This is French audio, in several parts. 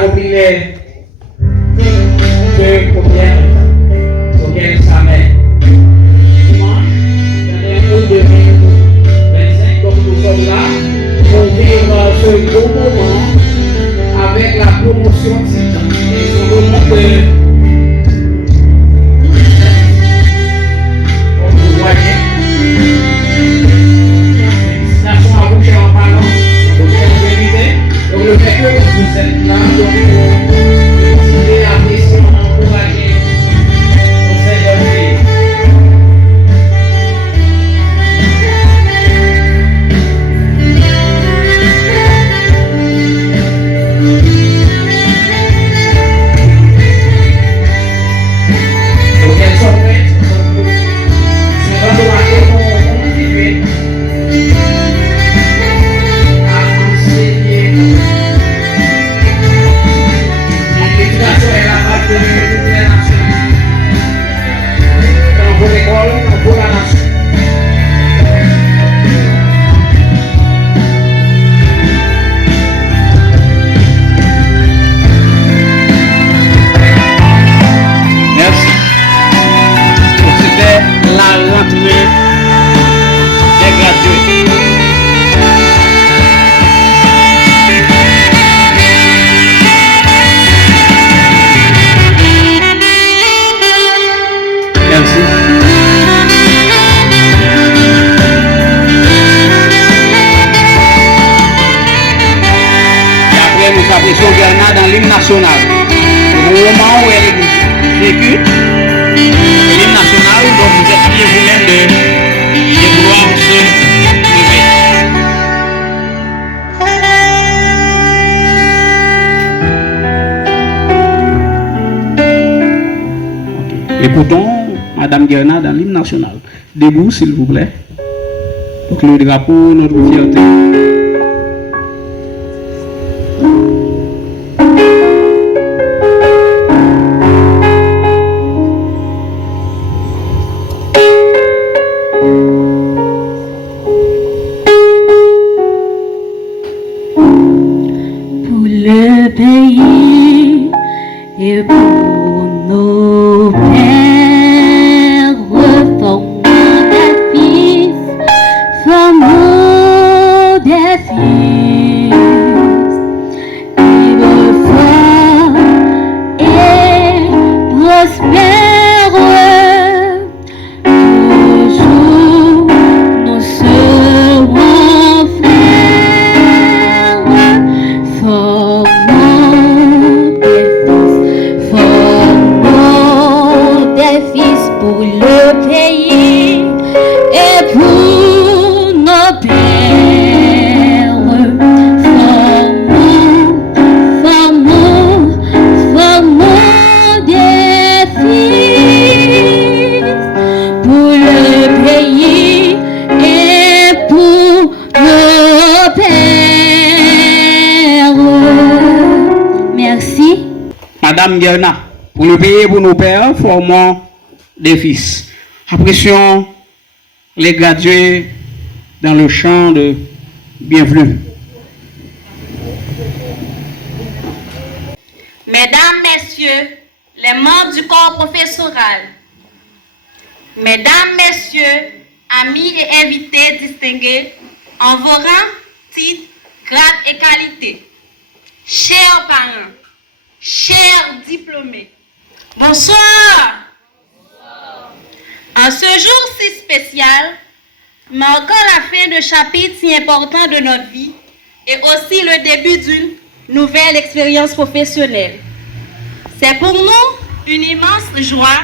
accompli les deux premières auxquelles sa mère. Dimanche, dernier août 2025, donc nous sommes là pour vivre ce beau moment avec la promotion Titan. Et son moment de donc le fait que vous êtes là, donc vous pouvez apprécier, encourager ces jeunes filles. Donc elles sont prêtes, c'est vraiment remarqué qu'on continue à enseigner. L'éducation est la base de toutes les nations. Dans vos écoles, dans vos nations. Merci. C'était la rentrée des gradués. Merci. Et après, nous fabriquons Bernard dans l'hymne national. Au moment où elle est vécue, l'hymne national, donc vous êtes liés vous-même de vouloir se lever. Écoutons Madame Guerna dans l'hymne national. Debout, s'il vous plaît. Donc le drapeau, notre fierté. Pour le pays et pour nos pères. Madame Guerna, pour le pays et pour nos pères, formons des fils. Apprécions les gradués dans le chant de bienvenue. Mesdames, Messieurs, les membres du corps professoral, Mesdames, Messieurs, amis et invités distingués, en vos rangs, titres, grades et qualités, chers parents, chers diplômés, bonsoir. En ce jour si spécial, marquant la fin de chapitre si important de notre vie et aussi le début d'une nouvelle expérience professionnelle. C'est pour nous une immense joie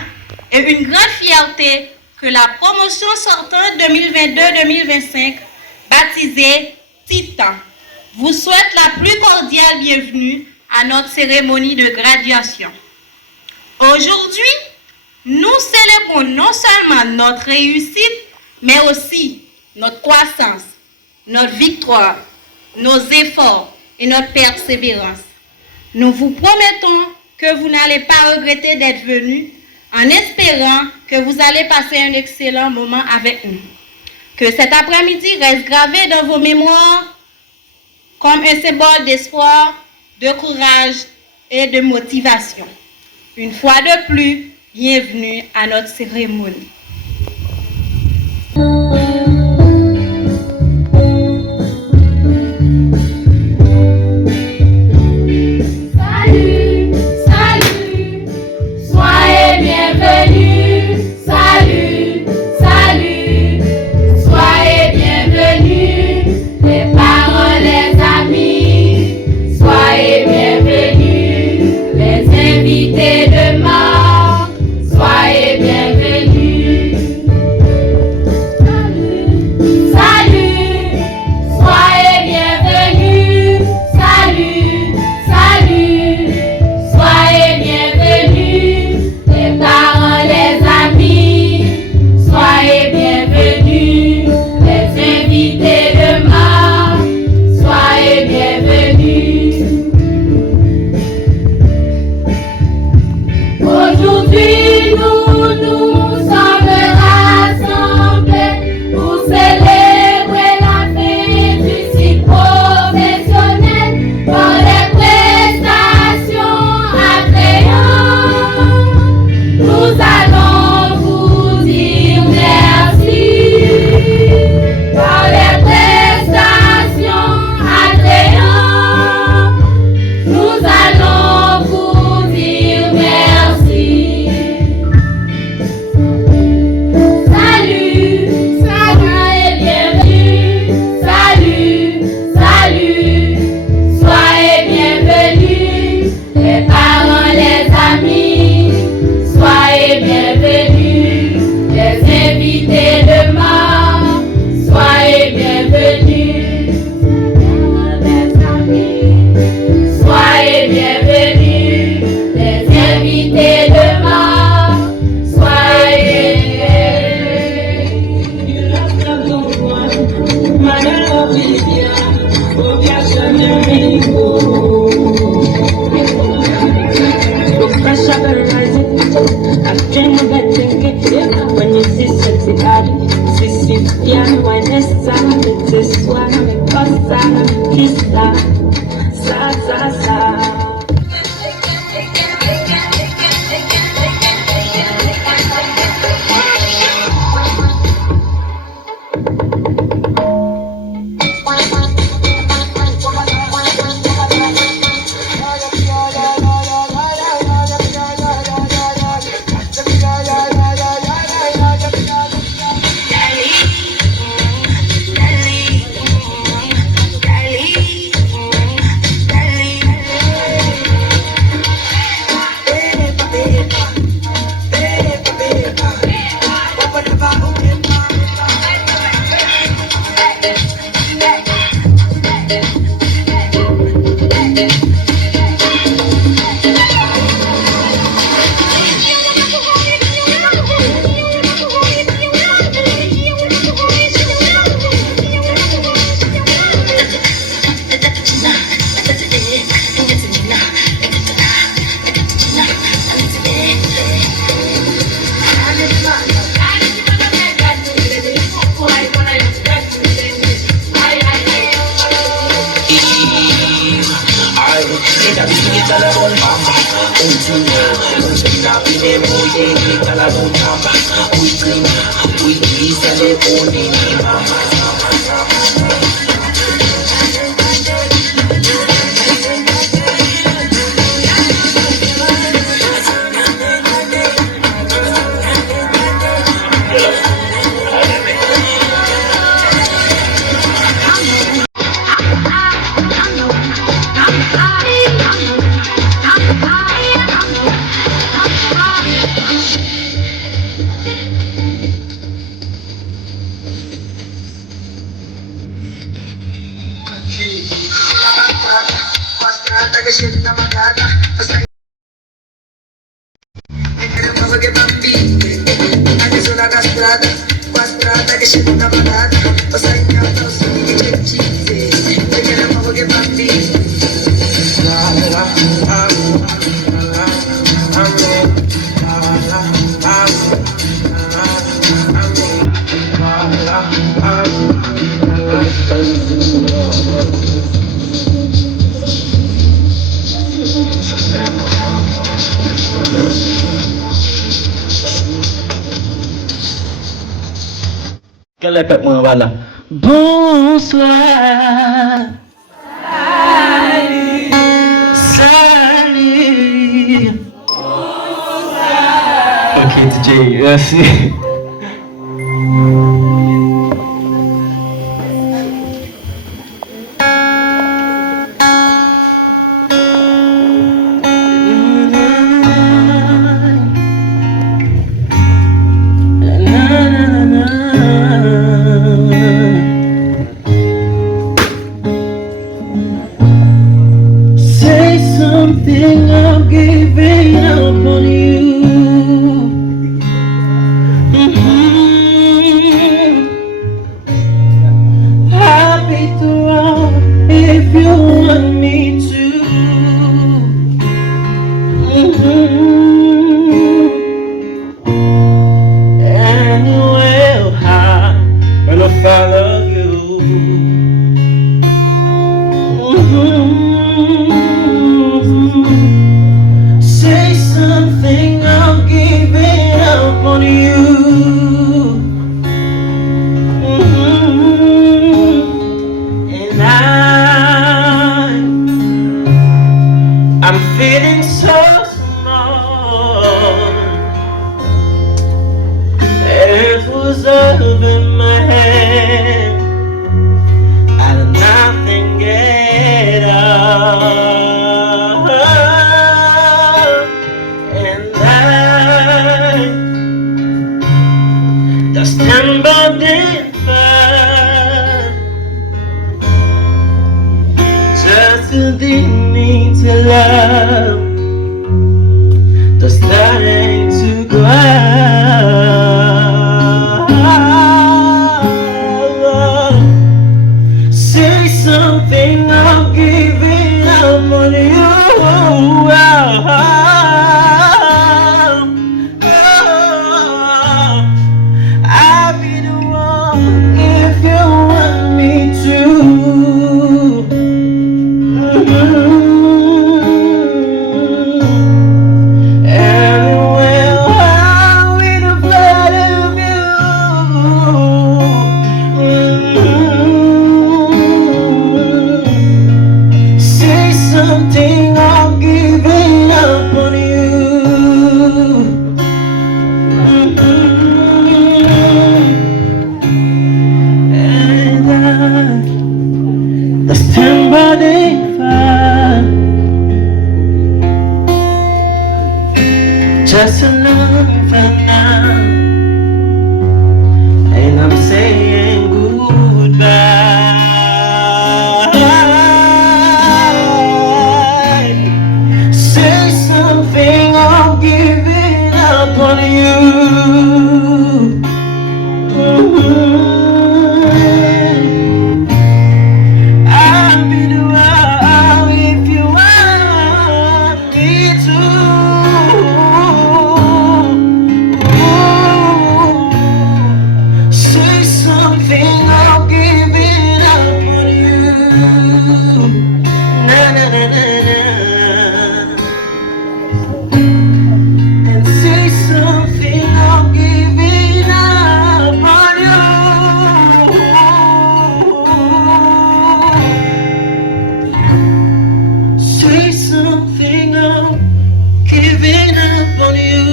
et une grande fierté que la promotion sortante 2022-2025, baptisée Titan, vous souhaite la plus cordiale bienvenue à notre cérémonie de graduation. Aujourd'hui, nous célébrons non seulement notre réussite, mais aussi notre croissance, notre victoire, nos efforts et notre persévérance. Nous vous promettons que vous n'allez pas regretter d'être venus, en espérant que vous allez passer un excellent moment avec nous. Que cet après-midi reste gravé dans vos mémoires comme un symbole d'espoir, de courage et de motivation. Une fois de plus, bienvenue à notre cérémonie. les fêtes, moi, voilà. Bonsoir. Salut. Ok, DJ, merci. Say something, I'm giving up on you. I'll be through if you want me to. Anyway, I'm gonna follow you. Say something, I'm giving up on you. And I'm feeling so small. It was up in my head. I did nothing get up. And just stand by the fire. Just to need to love. Just starting to go out. Say something, I'm giving up on you. I'll be the one if you want me to. Anywhere I'm with the blood of you. Say something, I'm giving up on you. And the stand by the fire. Just enough for now. And I'm saying goodbye. Say something, I'm giving up on you. I'll be the one if you want me to. Say something, I'm giving up on you. Na na na na na. And say something, I'm giving up on you. Say something, I'm giving up on you.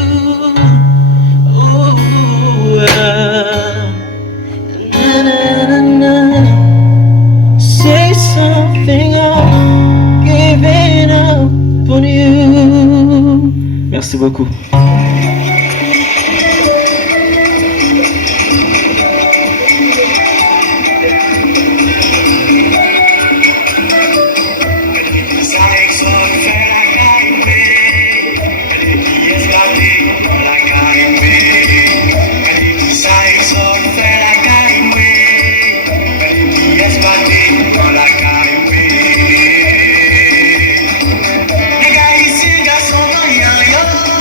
Na, na, na, na. Say something, I'm giving up on you. Merci beaucoup. Nigga, you see that song, yeah, yeah.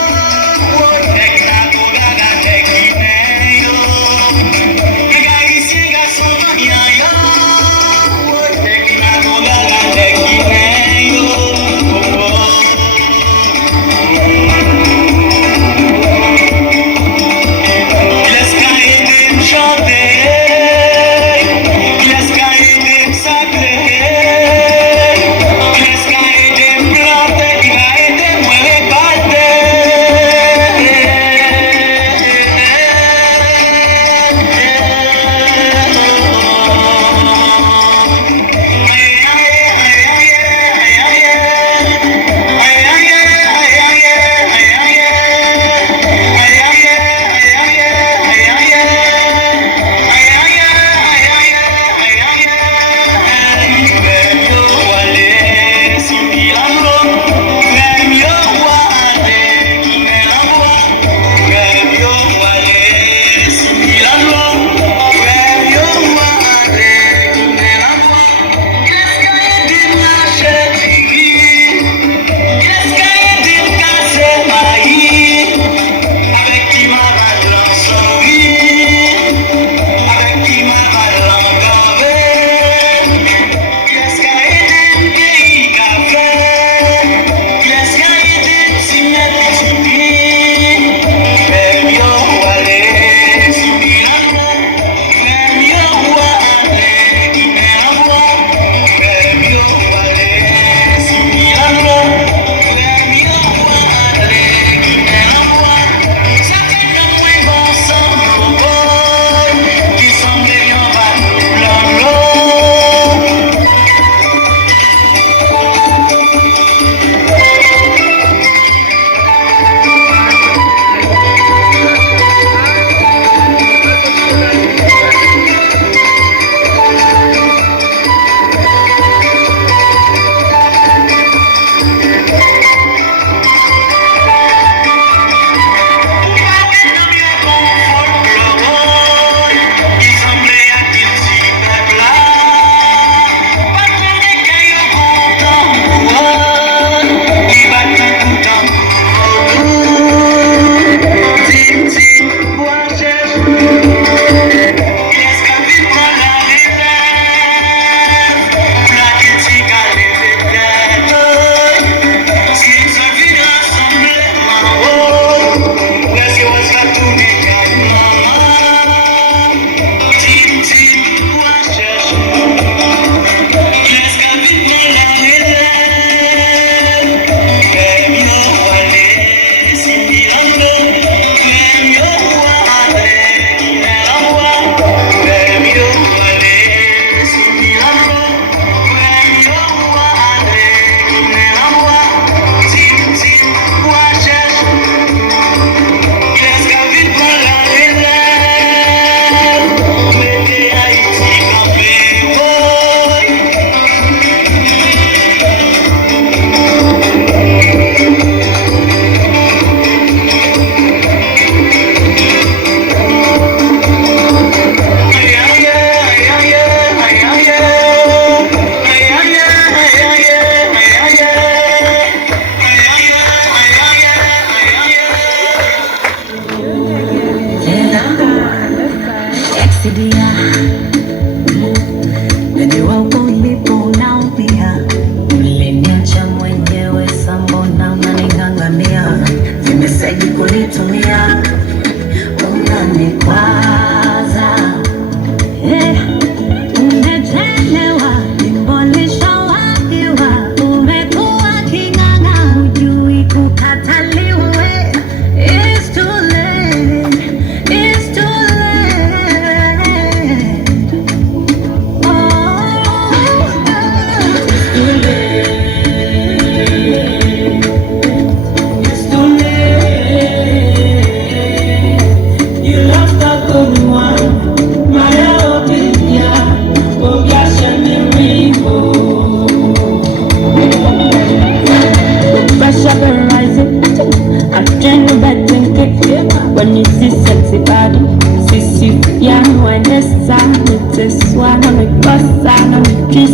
I drink the bad drink it. When you see sexy body, see young when the sun it's a swan on the bus and on the kiss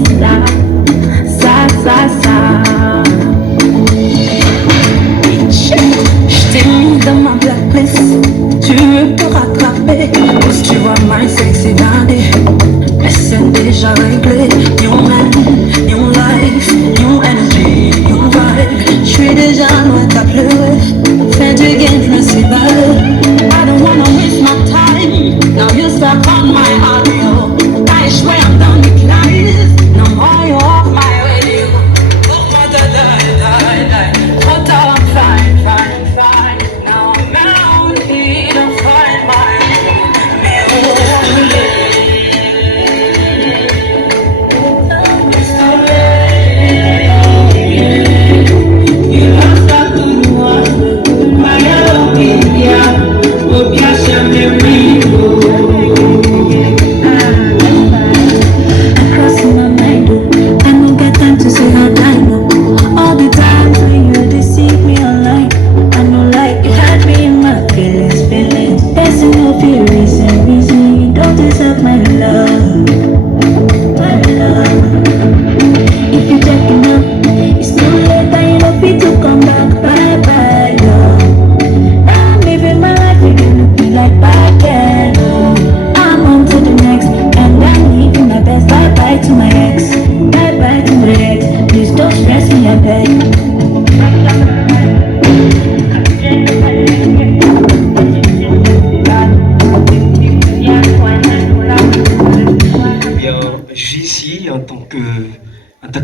sa. Je t'ai mis dans ma blacklist. Tu veux te rattraper? Parce que tu vois my sexy body. Mais c'est déjà réglé. New man, new life, new energy, new vibe. Je suis déjà loin t'as pleuré. Fais du gain, je me suis barré. I don't wanna waste my time. Now you stuck on my audio. I swear I'm done with lies. No more you off my radio. Oh my die. But I'm fine. Now I'm out here to find my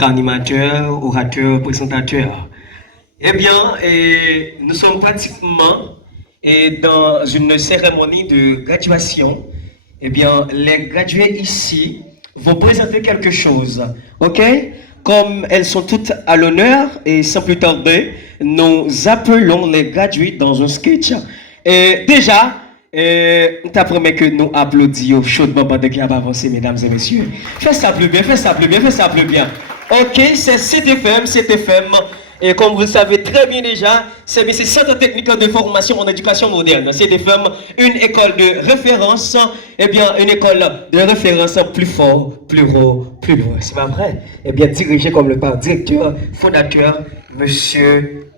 animateur, orateur, présentateur. Eh bien, nous sommes pratiquement dans une cérémonie de graduation. Eh bien, les gradués ici vont présenter quelque chose. OK? Comme elles sont toutes à l'honneur, et sans plus tarder, nous appelons les gradués dans un sketch. Et déjà, t'as promis que nous applaudissions chaudement pendant qu'il y a avancé, mesdames et messieurs. Faites ça plus bien. Ok, c'est CTFM. Et comme vous le savez très bien déjà, c'est Centre technique de formation en éducation moderne. CTFM, une école de référence, eh bien, une école de référence plus fort, plus haut, plus loin. C'est pas vrai? Eh bien, dirigé comme le par directeur, fondateur, monsieur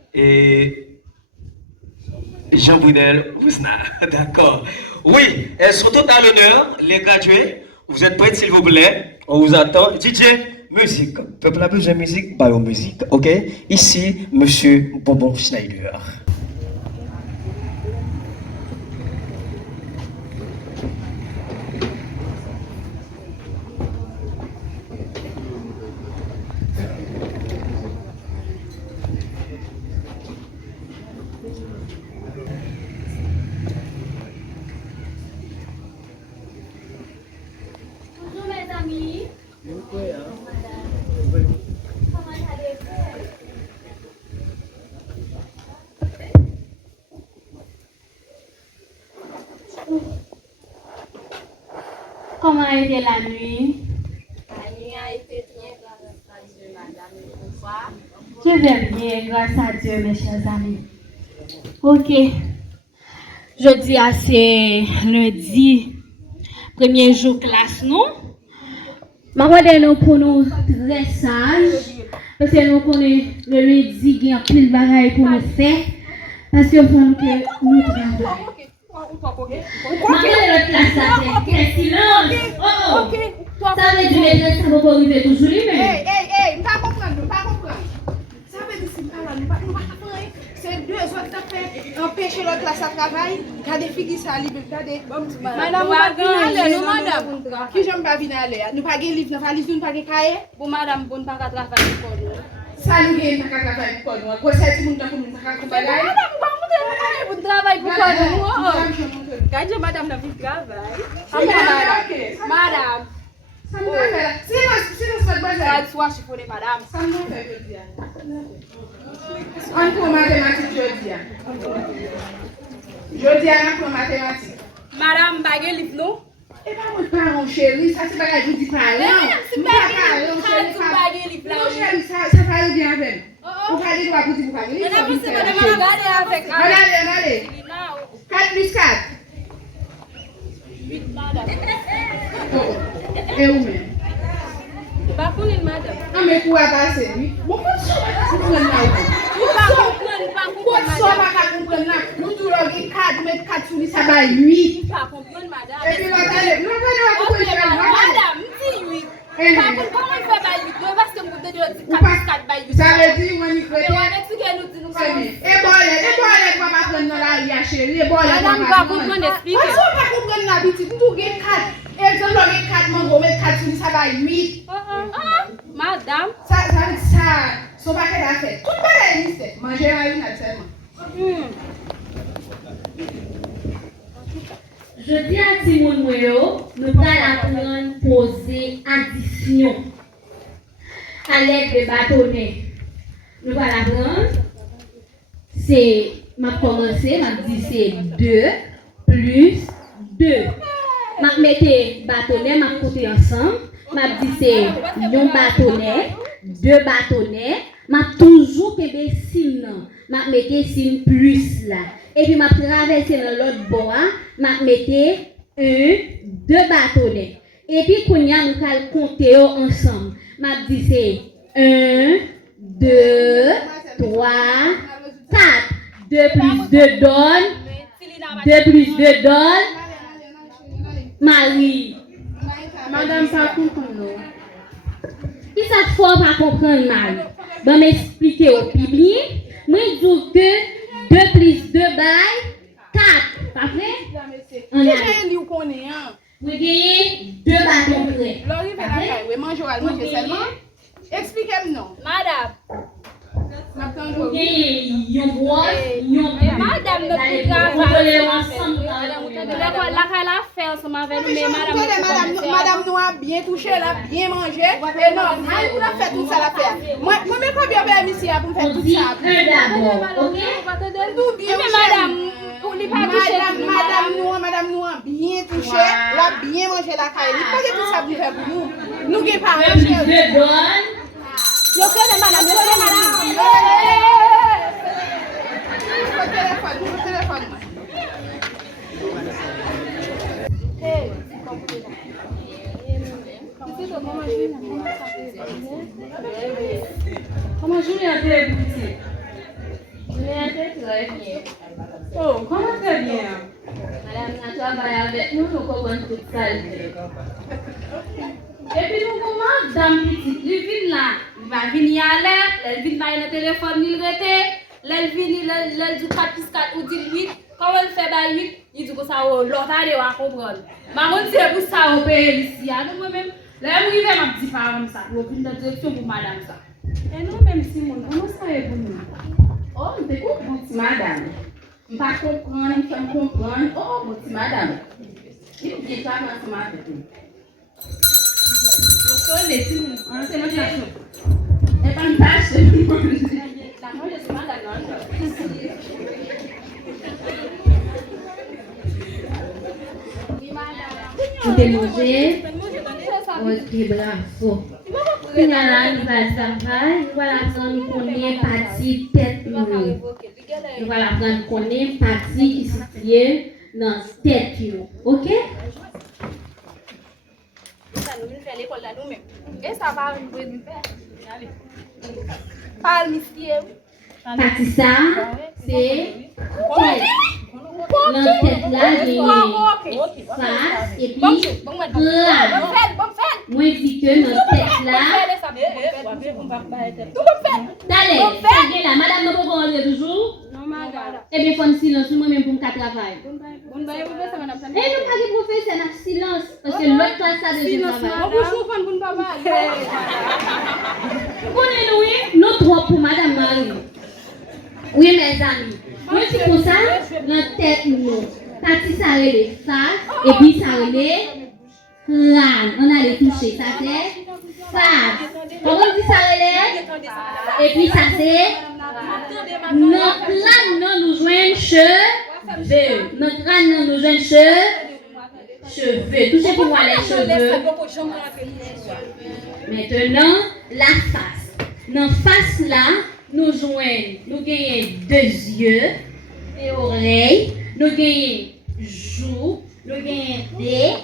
Jean Boudel Ousna. D'accord. Oui, elles sont toutes à l'honneur, les gradués. Vous êtes prêts, s'il vous plaît? On vous attend. DJ, musique. Peuple a besoin de musique, bah, musique. Ok? Ici, monsieur Bonbon Schneider. Comment a été la nuit? La nuit a été bien grâce à Dieu, madame. Je vais bien, grâce à Dieu, mes chers amis. Ok. Jeudi, c'est lundi, premier jour classe, non? Je nous pour nous très sages, parce que nous connaissons le lundi, il y a plus de bagages pour nous faire, parce que nous nous travaillons. Notre classe là, quel silence! Oh! Ça veut dire que ça va pas arriver toujours lui, mais. Pas comprendre. Ça veut dire que nous pas c'est deux autres qui fait empêcher notre classe à travailler. Regardez filles ça libre, regardez. Madame, madame. Qui j'aime pas venir aller. Nous pas de livre, nous pas livre, nous pas de cahier. Pour madame, bon pas travailler pour nous. Ça nous gagne pas travailler pour nous. Quoi ça tout monde pour nous pas travailler. Madame, vous travaillez pour nous. Quand madame n'a plus de travail. Madame. Ça me fait. C'est notre besoin. Soit je connais madame. Ça me fait bien. On pour mathématiques jeudi. Jeudi on pour mathématiques. Madame bagay livre non? Et pas mon parent chéri, ça c'est bagay je dis pas là. C'est pas bagay livre là. Ça va bien avec. Vous allez voir pour dire vous allez. Regardez. 4 plus 4. 8 madame. Et où-même? Pas pour une madame. Ah, mais pour passer, oui. Bon, pas comprendre là. Nous tous les 4, mettre 4 sur lui, ça va 8. Pas comprendre madame. Et puis, madame, si 8. Par contre, comment il fait by 8? Parce que vous devez dire 4 by 8. Ça veut dire, on y fait. Mais on explique nous dit nous pas. Et bon, va pas prendre dans la rue, chérie. Madame va comprendre expliquer. Parce qu'on va comprendre la petite, nous tous les 4. Et donc, les 4, mon mettre 4 sur lui, ça va 8. Madame. Ça, son paquet d'affaires. Tout le monde est liste. Manger à une actuellement. Je dis à Timon Moyo, nous allons apprendre à poser addition à l'aide de bâtonnets. Nous allons apprendre, c'est, m'a commencé, m'a dit c'est 2 plus 2. M'a metté bâtonnet, m'a compté ensemble. M'a dit c'est un bâtonnet, 2 bâtonnets. M'a toujours payé signe. M'a metté signe plus là. Et puis m'a traversé dans l'autre bord, m'a metté 1, 2 bâtonnets. Et puis qu'on y a nous allons compter ensemble. M'a dit c'est 1, 2, 3, 4. 2 plus 2 donne. 2 plus 2 donne. Marie. Madame, pas comprendre. Qui ça faut pas comprendre mal? Bon, m'expliquer au public. Moi, je dis que 2 plus 2 bail 4. Pas vrai? On a. Vous gagnez 2 bâtons près. Laurie fait la caille. Oui, manger seulement. Expliquez-moi non. Madame. Vous gagnez un bois, un Madame, notre travail ensemble. La fait ensemble avec nous, mais madame nous a bien touché, elle a bien mangé. Et non, vous a fait tout ça la faire. Moi, même pas bien faire ici pour faire tout ça. D'abord, ok? Madame nous a bien touché, elle a bien mangé la caille. Pas que tout ça pour faire pour nous. Nous qui pas. Je donne. Yo connais madame, Téléphone. Comment Julien fait boutique? Julien fait très bien. Oh, comment très bien? Madame, on travaille avec nous, nous comprenons toute ça. Et puis nous comment dame petite, lui vient là, il va venir à l'air, elle vient dans le téléphone, il rete, elle vient, elle dit 4 plus 4 ou dit 8, quand elle fait 8, il dit que ça l'autre allez va comprendre. Par contre c'est pour ça on paye ici, donc moi-même, là je vais m'a dit pas comme ça, pour venir dans direction pour madame ça. Et nous même Simon, comment ça est pour nous? Oh, je te comprends, madame. Je ne comprends pas, je me comprendre. Oh, mon madame. Il faut que je travaille ensemble avec nous. Les petits, c'est notre façon. Et pas une tâche. Vous démangez. Ok, bravo. Puis il y a là, il va travailler. Voilà, prendre qu'on est parti tête. Nous allons prendre qu'on est parti qui se tient dans tête. Ok? Nous faire l'école là nous-mêmes. Et ça va nous faire. Allez. Parle mystère. Parti ça, c'est tête. Dans tête là, il y a face et puis là. Moi, je dis que dans tête là. Allez, là, madame, ne peut pas toujours. Eh bien, faut silence, moi-même pour me travailler. Et nous pas professeur dans silence, parce que l'autre classe a déjà travail. Connaissez-nous, nous trois pour madame Marie. Oui, mes amis. Moi, c'est pour ça, dans tête, nous. Parti ça les face, et puis ça les crâne. On allait toucher, ça c'est face. Comment on dit ça les? Et puis ça c'est notre crâne, nous joignent cheveux. Notre crâne, nous joignent cheveux. cheveux. Touchez pour moi les cheveux. Maintenant, la face. Dans la face là, nous gagnons deux yeux et oreilles. Nous gagnons joues. Nous gagnons des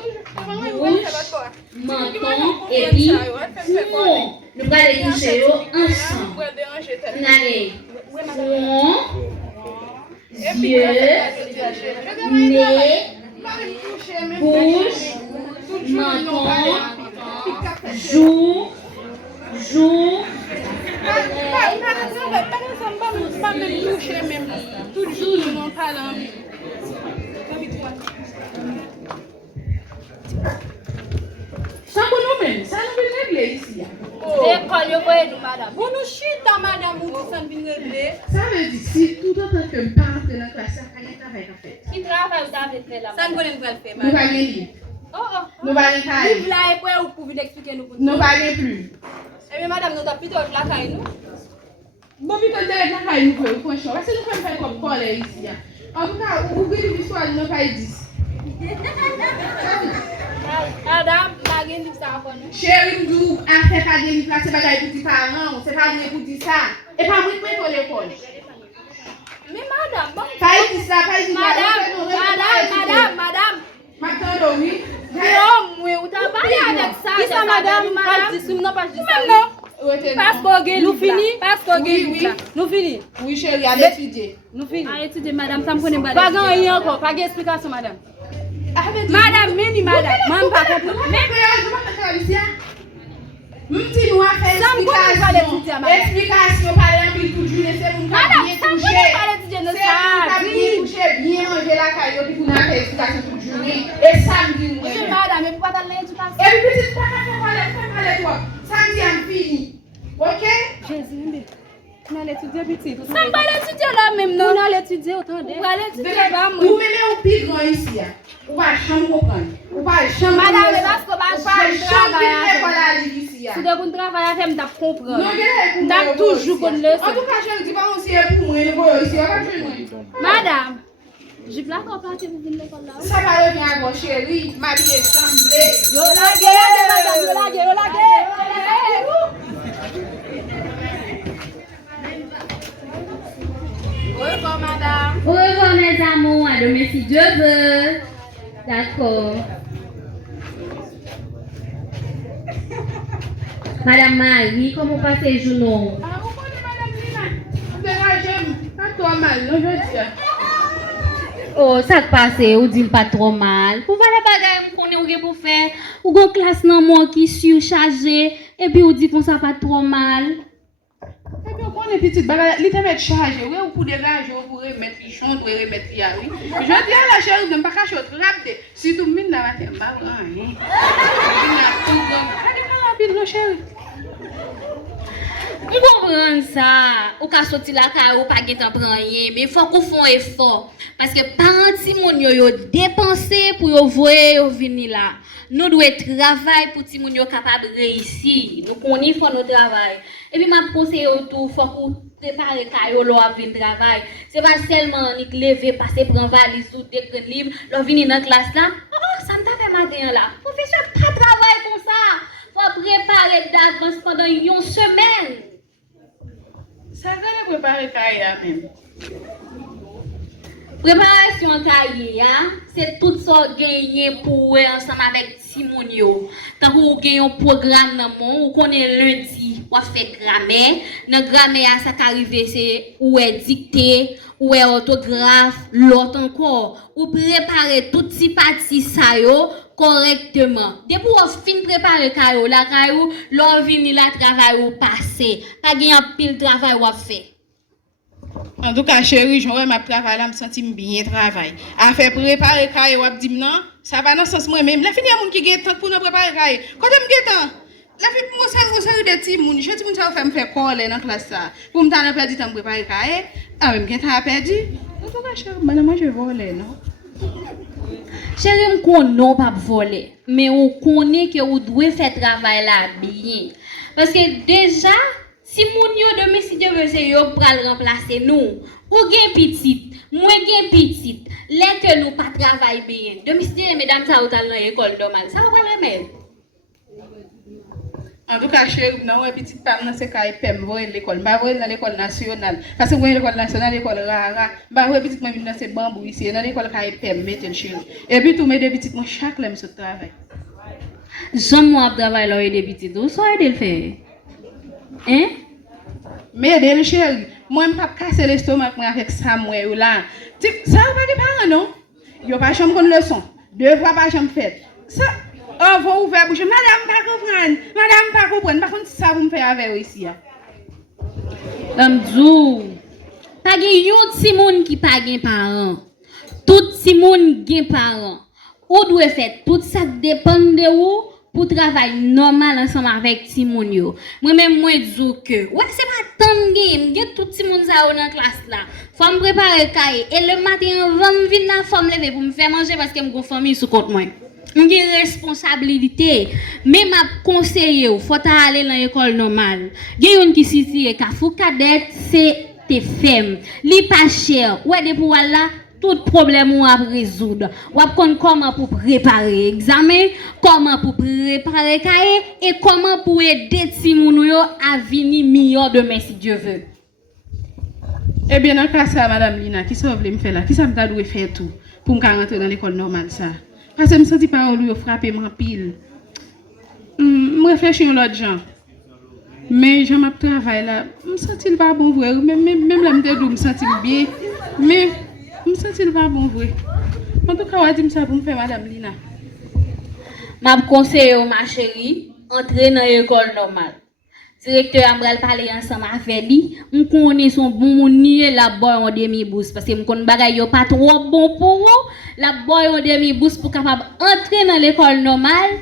bouches, menton et puis front. Nous allons les toucher ensemble. Nous allons front, yeux, nez, bouche, menton, joue, Ça pour nous-mêmes, ça nous vient régler ici. Vous nous chutez, madame, vous nous sommes venus régler. Ça veut dire, si tout autant que me parle de la classe, ça fait un travail à faire. Qui travaille, vous avez fait là. Ça ne connaît pas le faire. Nous ne allons pas. Nous allons pas. Vous l'avez pas, vous pouvez l'expliquer nous. Nous allons plus. Eh bien, madame, nous avons plutôt la caille, nous. Bon, puis quand la caille, nous faisons un choix. Parce que nous faisons faire comme collègue ici. En tout cas, vous voulez l'histoire de nos cailles 10. Madame, la gagne dit ça encore nous. Chérie, nous a fait pas des livres, c'est pas des petits parents, c'est pas des pour dire ça. Et pas moi qui pour l'école. Mais madame, bon. Pas dit ça, pas dit Madame. Maintenant, oui. Non, moi, vous travaillez avec ça. Qui ça, madame? Non, pas dit ça. Non. Parce qu'on gagne, nous finissons. Parce qu'on gagne, nous finissons. Oui, chérie, à étudier. Nous finissons. À étudier, madame, ça me connaît pas. Pas grand encore, pas d'explication, madame. Madame, madame, maman pas comprendre. M'ti nous a fait explication par l'ambile pour jouer c'est mon bien touché. C'est bien touché, bien manger la caillou puis nous a fait explication pour journée et samedi nous. Oui, madame, mais pourquoi dans l'éducation? Et puis petite pas faire toi. Samedi on fini. OK? Jésus, on allait étudier petit. Ça va l'étudier là même non. On allait étudier autant de. On allait étudier là moi. Vous même au plus grand ici. On va chambre comprendre. On va chambre. Madame, parce qu'on va chambre ici. Si vous travaillez à faire, je comprends. Non, je toujours qu'on le en tout cas, je ne dis pas aussi pour moi, ici. Madame, je ne peux pas que vous venez de l'école là. Ça va revenir à mon chéri, ma vie est semblée. Yo la gueule. Au revoir, madame. Au revoir, mes amours. À demain, si Dieu veut. D'accord. Madame Marie, comment passez le jour? Ah, vous connaissez madame Lina? J'aime pas trop mal, non, je dis. Oh, ça passe, ou dit pas trop mal. Pour voir les bagages qu'on est pour faire, ou une classe non moi qui surchargée, et puis ou dit qu'on ça pas trop mal. Et puis, on est petite bagarre, il te met chargé, oui, ou pour dégager, ou pour remettre les chants, ou remettre les oui. Je dis à la chérie, je ne pas cacher autre rapide. Si tout le monde n'a pas de bagarre, hein. Il a tout comme. Rapide, chérie. Je comprends ça. Ou ka sorti la ka ou pas gen prend rien, mais faut qu'on fasse un effort parce que parents ti moun yo dépenser pour yo voyer yo venir là. Nous devons travailler pour ti moun yo capable réussir. Nous connait faut notre travail. Et puis m'a conseiller autour faut qu'on préparer ka yo lo a venir travail. C'est pas seulement ni lever passer prendre valise ou d'écrire livre, lo venir dans classe là. Oh, ça me fait matin là. Professeur pas travail comme ça. Faut préparer d'avance pendant une semaine. Ça va le préparer cahier même. Préparation cahier, c'est tout ça gagné pour ensemble avec Simon yo. Tant qu'on gagne un programme dans mon, ou qu'on est lundi, ou fait grammaire. Dans grammaire ça arrive c'est ou est dictée, ou est orthographe, l'autre encore. Ou préparer tout petit parti ça yo correctement. Depuis on fin préparer caillou, la caillou, l'on vini la travail ou passer. Pas gagne un pile travail ou fait. En tout cas, chérie, j'aurais ma travail là, me sentir bien travail. À faire préparer cahier ou dire non, ça va dans ce sens moi même. La fille a moun qui gagne temps pour nous préparer cahier. Quand me gagne temps, la fille moi ça des petits moun, je dis moun ça va faire coller dans classe ça. Pour me t'en perdu temps préparer cahier. Ah même gagne temps perdu. En tout cas, chérie, moi je vais voler non. Chérie, on non pas voler, mais on connaît que on doit faire travail là bien. Parce que déjà, Si moun yo demain si Dieu veut c'est yo pral remplacer nous. Ou gen petite, moi gen petite. Les que nous pas travail bien. Demain si Dieu mesdames ça ou dans l'école normale. Ça va pas remettre. En tout cas, chez nous, une petite femme, c'est qu'elle peut voir l'école. Je vais dans l'école nationale. Parce que l'école nationale, l'école rara. Je vais petite femme dans ces bambous ici. Dans l'école, elle peut mettre le chez. Et puis, tout mes deux petites, moi, chaque lème se travaille. J'aime travailler là et des petites. Où ça aide le faire? Hein? Mais des chéri, moi, je ne peux pas casser l'estomac avec ça, moi, là. Ça, vous pas de parents, non? Yo pas chambre de leçon. Deux fois pas chambre faite. Ça. Oh, vous ouvrez la bouche. Madame, pas comprendre. Madame, pas comprendre. Par contre, ça vous me fait avec ici. Amdou, pas gen yon ti moun qui pas gen parents. Tout ti moun gen parents. Ou doit faire tout ça dépend de ou pour travailler normal ensemble avec ti moun yo. Moi même moi dis que ouais c'est pas tant gen tout ti moun ça dans classe là. Faut me préparer cahier et le matin avant me venir la femme lever pour me faire manger parce que me gon famille sous compte moi. Une responsabilité, mais ma conseiller, faut aller dans l'école normale. Il y a une qui s'y Kafou Cadet, c'est tes femmes. Li pas cher. Ouais, de pour là, tout problème ou à résoudre. Ou à comment pour préparer examen, comment pour préparer cahier et comment pour aider Timoun yo à venir meilleur demain si Dieu veut. Eh bien, dans le cas ça, Madame Lina, qui ça veut me faire là? Qui ça me doit faire tout pour me rentrer dans l'école normale ça? Parce que je me sens pas lui frapper mon pile. Je réfléchis à l'autre gens. Mais je travaille là. Je me sens pas bon vrai. Même là, je me sens bien. Mais je me sens pas bon vrai. En tout cas, je dis ça pour me faire Madame Lina. Je conseille ma chérie, entrer dans l'école normale. Directeur Ambral parler ensemble avec lui, on connaît son bon mounier la boy en demi-bourse parce que on connaît bagay yo pas trop bon pour vous, la boy en demi-bourse pour capable entrer dans l'école normale.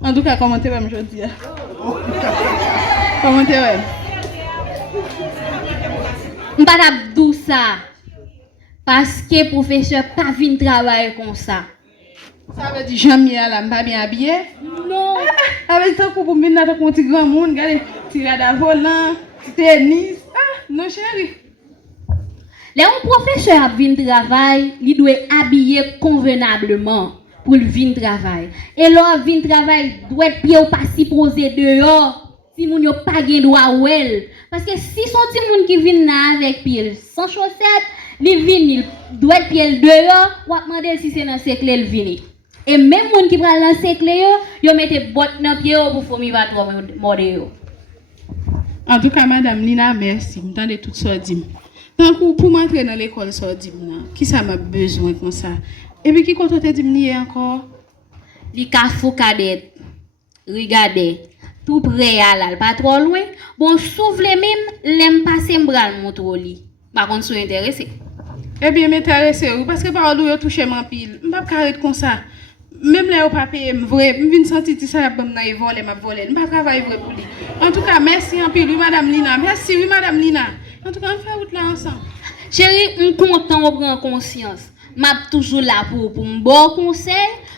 En tout cas, commentez-moi aujourd'hui. Commentez-moi. On pas d'abdou ça parce que professeur pas vinn travailler comme ça. Ça veut dire jamais là, pas bien habillé. Non. Avec ça pour venir dans ton petit grand monde, regarde, tirade à volant, tennis. Non chérie. Les professeur vinn travail, il doit habiller convenablement pour le vinn travail. Et là vinn travail doit être pied ou pas si posé dehors. Si moun yo pas gen droit ouel parce que si son ti moun qui vinn là avec pied sans chaussettes, li vinn il doit être pied dehors ou demander si c'est dans cercle il vinn. Et même moun qui pral dans cercle yo mette botte dans pied pour fomi va trop morde yo. En tout cas Madame Lina, merci, m'tendez tout ça dit. Donc pour m'entrer dans l'école ça dit qui ça m'a besoin comme ça. Et puis qui compte te dit encore Li Kafou Cadet. Regardez, tout près à là, pas trop loin. Bon, s'ouvre même, l'aime passer m'bral montre li. Par contre, soyez intéressé. Eh bien, m'intéressé parce que par où yo toucher mon pile. M'pas carré comme ça. Même là au papier vrai, m'vinn sentir ça bon na voler m'a voler. M'pas travailler vrai pour lui. En tout cas, merci en pile oui Madame Lina. Merci oui Madame Lina. En tout cas, on fait route là ensemble. Chérie, on content on prend conscience. M'a toujours là pour me bon conseil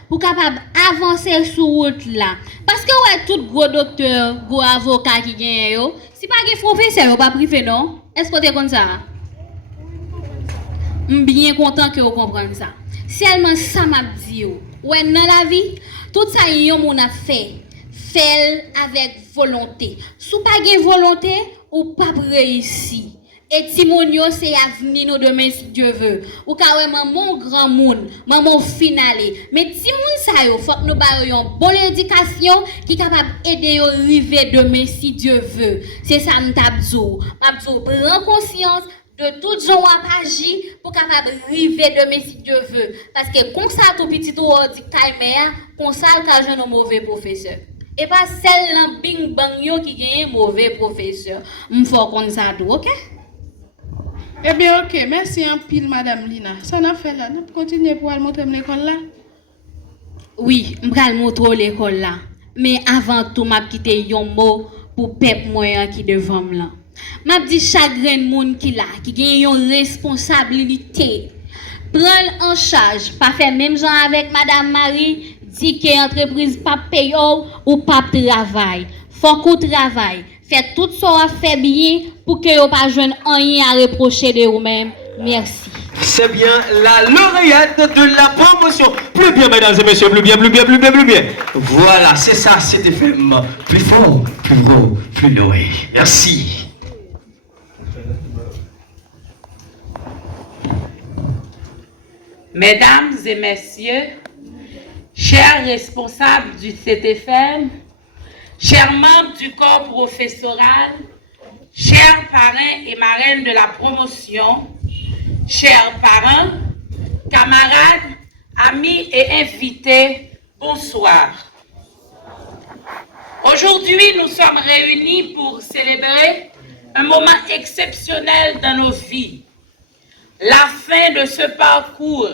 pour capable avancer sur route là. Parce que ouais tout gros docteur, gros avocat qui gagne yo, si pas gen professeur pas privé non. Est-ce que tu es comme ça? Bien content que vous compreniez ça. Seulement ça m'a dit ouais dans la vie, tout ça yon mon a fait avec volonté. Si pas gen volonté ou pas réussir. Et Timonio c'est avenir nous demain si Dieu veut. Ou ka vraiment mon grand monde, maman finale. Mais Timon ça yo faut que nous ba yon bonne éducation qui capable aider yo arriver demain si Dieu veut. C'est ça m'tabzou. M'abzou prend conscience de tout genre à agir pour capable arriver demain si Dieu veut. Parce que comme ça tout petit ou dit timer, comme ça le cas un mauvais professeur. Et pas celle là bing bang yo qui gagne mauvais professeur. M'fort comme ça tout, OK? Eh bien, ok, merci en pile, Madame Lina. Ça n'a fait là. Nous continuons pour aller montrer l'école là. Oui, je vais montrer l'école là. Mais avant tout, je vais quitter un mot pour peuple moyen qui devant moi. Je dis chaque monde qui là, qui a une responsabilité. Prendre en charge, pas faire même genre avec Madame Marie, dit que l'entreprise pas paye ou pas travail. Faut qu'on travaille. Faites tout ça fait bien pour que vous pas joindre rien à reprocher de vous-même. Merci. C'est bien la lauréate de la promotion. Plus bien, mesdames et messieurs, plus bien, plus bien, plus bien, plus bien. Voilà, c'est ça, c'était FM. Plus fort, plus gros, plus loué. Merci. Mesdames et messieurs, chers responsables du CTFM, chers membres du corps professoral, chers parrains et marraines de la promotion, chers parents, camarades, amis et invités, bonsoir. Aujourd'hui, nous sommes réunis pour célébrer un moment exceptionnel dans nos vies, la fin de ce parcours,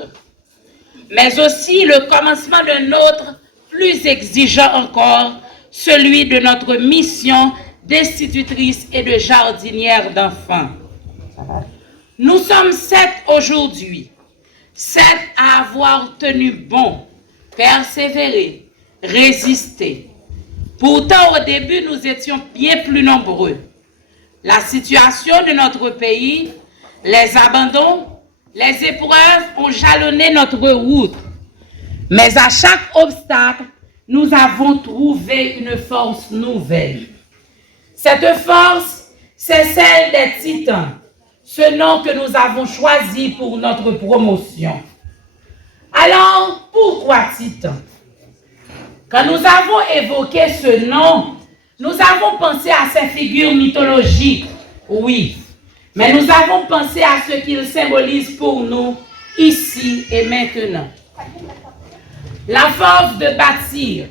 mais aussi le commencement d'un autre plus exigeant encore, celui de notre mission d'institutrice et de jardinière d'enfants. Nous sommes 7 aujourd'hui, 7 à avoir tenu bon, persévéré, résisté. Pourtant, au début, nous étions bien plus nombreux. La situation de notre pays, les abandons, les épreuves ont jalonné notre route. Mais à chaque obstacle, nous avons trouvé une force nouvelle. Cette force, c'est celle des titans, ce nom que nous avons choisi pour notre promotion. Alors, pourquoi titan? Quand nous avons évoqué ce nom, nous avons pensé à ces figures mythologiques, oui, mais nous avons pensé à ce qu'ils symbolisent pour nous, ici et maintenant. La force de bâtir.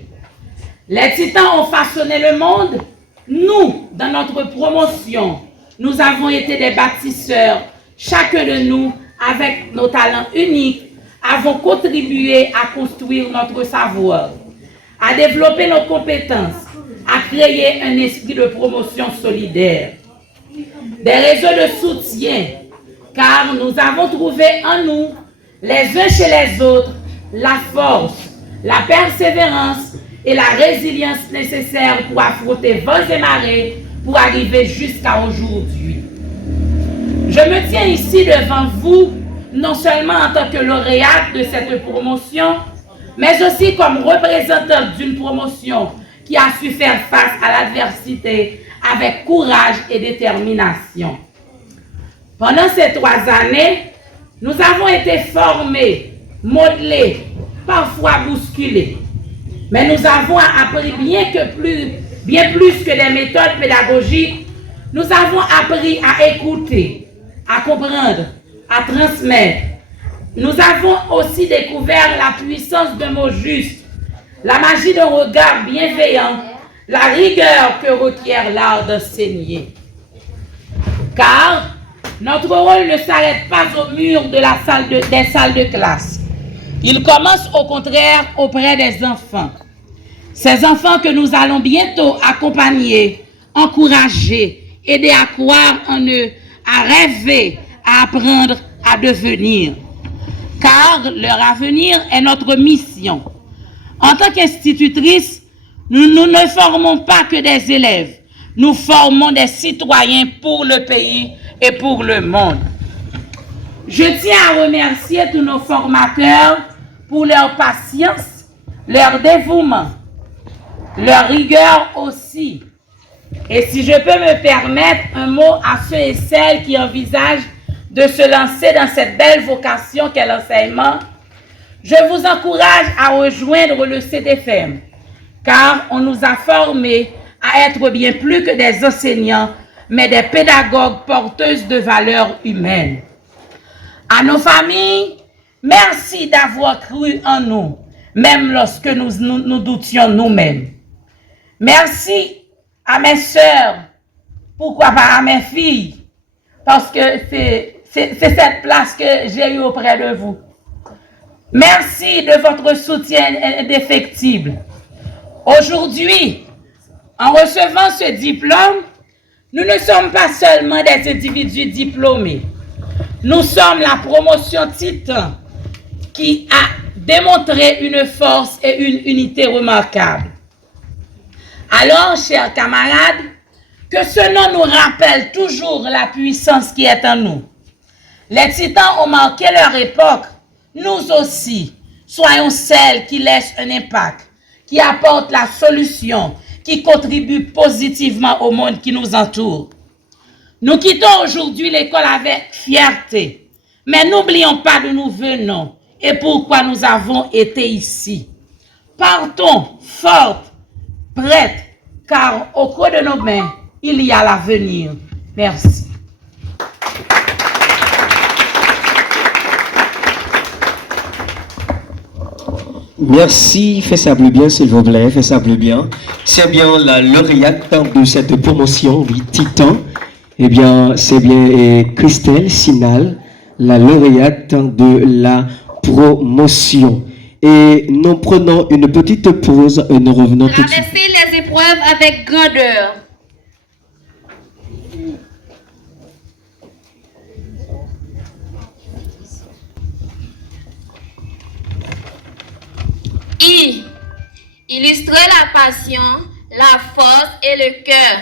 Les titans ont façonné le monde. Nous, dans notre promotion, nous avons été des bâtisseurs. Chacun de nous, avec nos talents uniques, avons contribué à construire notre savoir, à développer nos compétences, à créer un esprit de promotion solidaire. Des réseaux de soutien, car nous avons trouvé en nous, les uns chez les autres, la force, la persévérance et la résilience nécessaires pour affronter vents et marées pour arriver jusqu'à aujourd'hui. Je me tiens ici devant vous, non seulement en tant que lauréate de cette promotion, mais aussi comme représentante d'une promotion qui a su faire face à l'adversité avec courage et détermination. Pendant ces 3 années, nous avons été formés, modelés, parfois bousculés. Mais nous avons appris bien plus que des méthodes pédagogiques, nous avons appris à écouter, à comprendre, à transmettre. Nous avons aussi découvert la puissance de mots justes, la magie d'un regard bienveillant, la rigueur que requiert l'art d'enseigner. Car notre rôle ne s'arrête pas au mur de des salles de classe. Il commence au contraire auprès des enfants. Ces enfants que nous allons bientôt accompagner, encourager, aider à croire en eux, à rêver, à apprendre, à devenir. Car leur avenir est notre mission. En tant qu'institutrice, nous ne formons pas que des élèves. Nous formons des citoyens pour le pays et pour le monde. Je tiens à remercier tous nos formateurs pour leur patience, leur dévouement, leur rigueur aussi. Et si je peux me permettre un mot à ceux et celles qui envisagent de se lancer dans cette belle vocation qu'est l'enseignement, je vous encourage à rejoindre le CTFM, car on nous a formés à être bien plus que des enseignants, mais des pédagogues porteuses de valeurs humaines. À nos familles, merci d'avoir cru en nous, même lorsque nous doutions nous-mêmes. Merci à mes sœurs, pourquoi pas à mes filles, parce que c'est cette place que j'ai eue auprès de vous. Merci de votre soutien indéfectible. Aujourd'hui, en recevant ce diplôme, nous ne sommes pas seulement des individus diplômés. Nous sommes la promotion Titan qui a démontré une force et une unité remarquables. Alors, chers camarades, Que ce nom nous rappelle toujours la puissance qui est en nous. Les titans ont marqué leur époque. Nous aussi, soyons celles qui laissent un impact, qui apportent la solution, qui contribuent positivement au monde qui nous entoure. Nous quittons aujourd'hui l'école avec fierté, mais n'oublions pas d'où nous venons et pourquoi nous avons été ici. Partons fortes, prêtes, car au creux de nos mains, il y a l'avenir. Merci. Merci, faites ça plus bien s'il vous plaît, faites ça plus bien. C'est bien la lauréate de cette promotion, oui, Titan. Eh bien, c'est bien Christelle Sinal, la lauréate de la promotion. Et nous prenons une petite pause et nous revenons tout de suite. Traversez les épreuves avec grandeur. I. Illustrer la passion, la force et le cœur.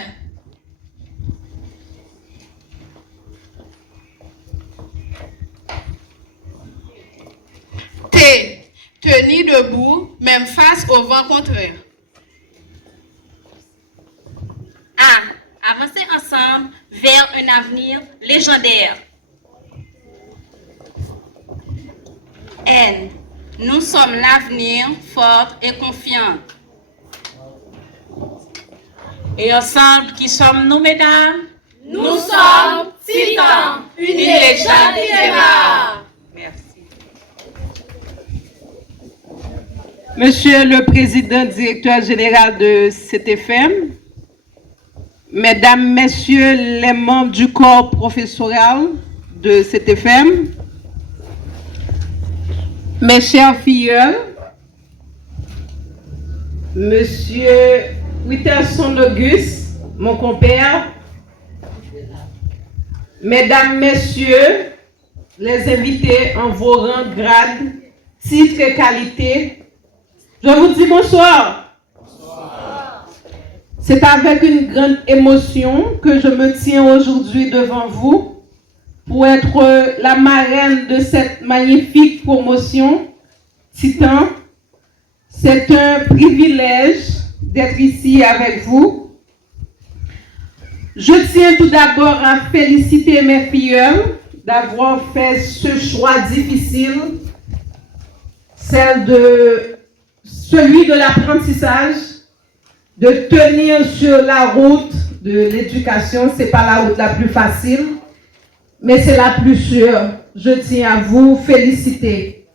T. Tenir debout, même face au vent contraire. A. Avancer ensemble vers un avenir légendaire. N. Nous sommes l'avenir, forte et confiante. Et ensemble, qui sommes-nous, mesdames? Nous sommes Titans, une légende qui démarre. Merci. Monsieur le Président, Directeur Général de CTFM, Mesdames, Messieurs les membres du corps professoral de CTFM, mes chers filleuls, Monsieur Witterson Auguste, mon compère, Mesdames, Messieurs, les invités en vos rangs, grades, titres et qualités, je vous dis bonsoir. Bonsoir. C'est avec une grande émotion que je me tiens aujourd'hui devant vous pour être la marraine de cette magnifique promotion Titan. C'est un privilège d'être ici avec vous. Je tiens tout d'abord à féliciter mes filleuls d'avoir fait ce choix difficile, celui de l'apprentissage, de tenir sur la route de l'éducation. Ce n'est pas la route la plus facile, mais c'est la plus sûre. Je tiens à vous féliciter.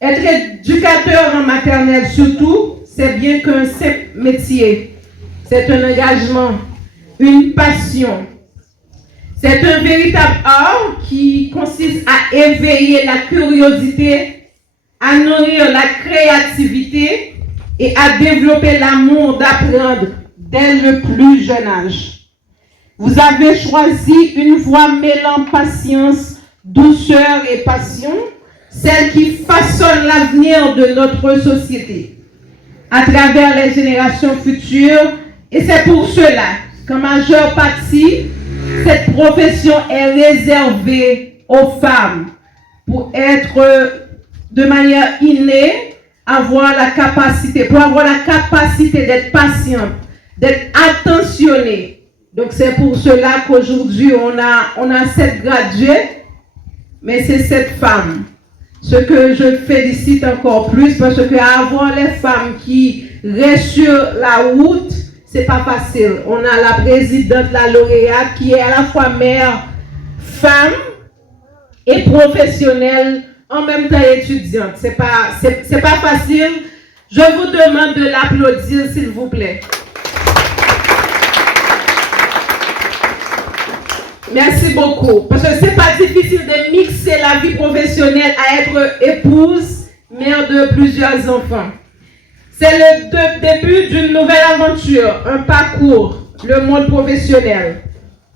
Être éducateur en maternelle surtout, c'est bien qu'un simple métier. C'est un engagement, une passion. C'est un véritable art qui consiste à éveiller la curiosité, à nourrir la créativité et à développer l'amour d'apprendre dès le plus jeune âge. Vous avez choisi une voie mêlant patience, douceur et passion, celle qui façonne l'avenir de notre société à travers les générations futures. Et c'est pour cela qu'en majeure partie, cette profession est réservée aux femmes pour être de manière innée, pour avoir la capacité d'être patiente, d'être attentionnée. Donc c'est pour cela qu'aujourd'hui on a 7 gradués, mais c'est 7 femmes. Ce que je félicite encore plus, parce que avoir les femmes qui restent sur la route, c'est pas facile. On a la présidente, la lauréate, qui est à la fois mère, femme et professionnelle, en même temps étudiante. C'est pas facile. Je vous demande de l'applaudir, s'il vous plaît. Merci beaucoup. Parce que c'est pas difficile de mixer la vie professionnelle à être épouse, mère de plusieurs enfants. C'est le début d'une nouvelle aventure, un parcours, le monde professionnel.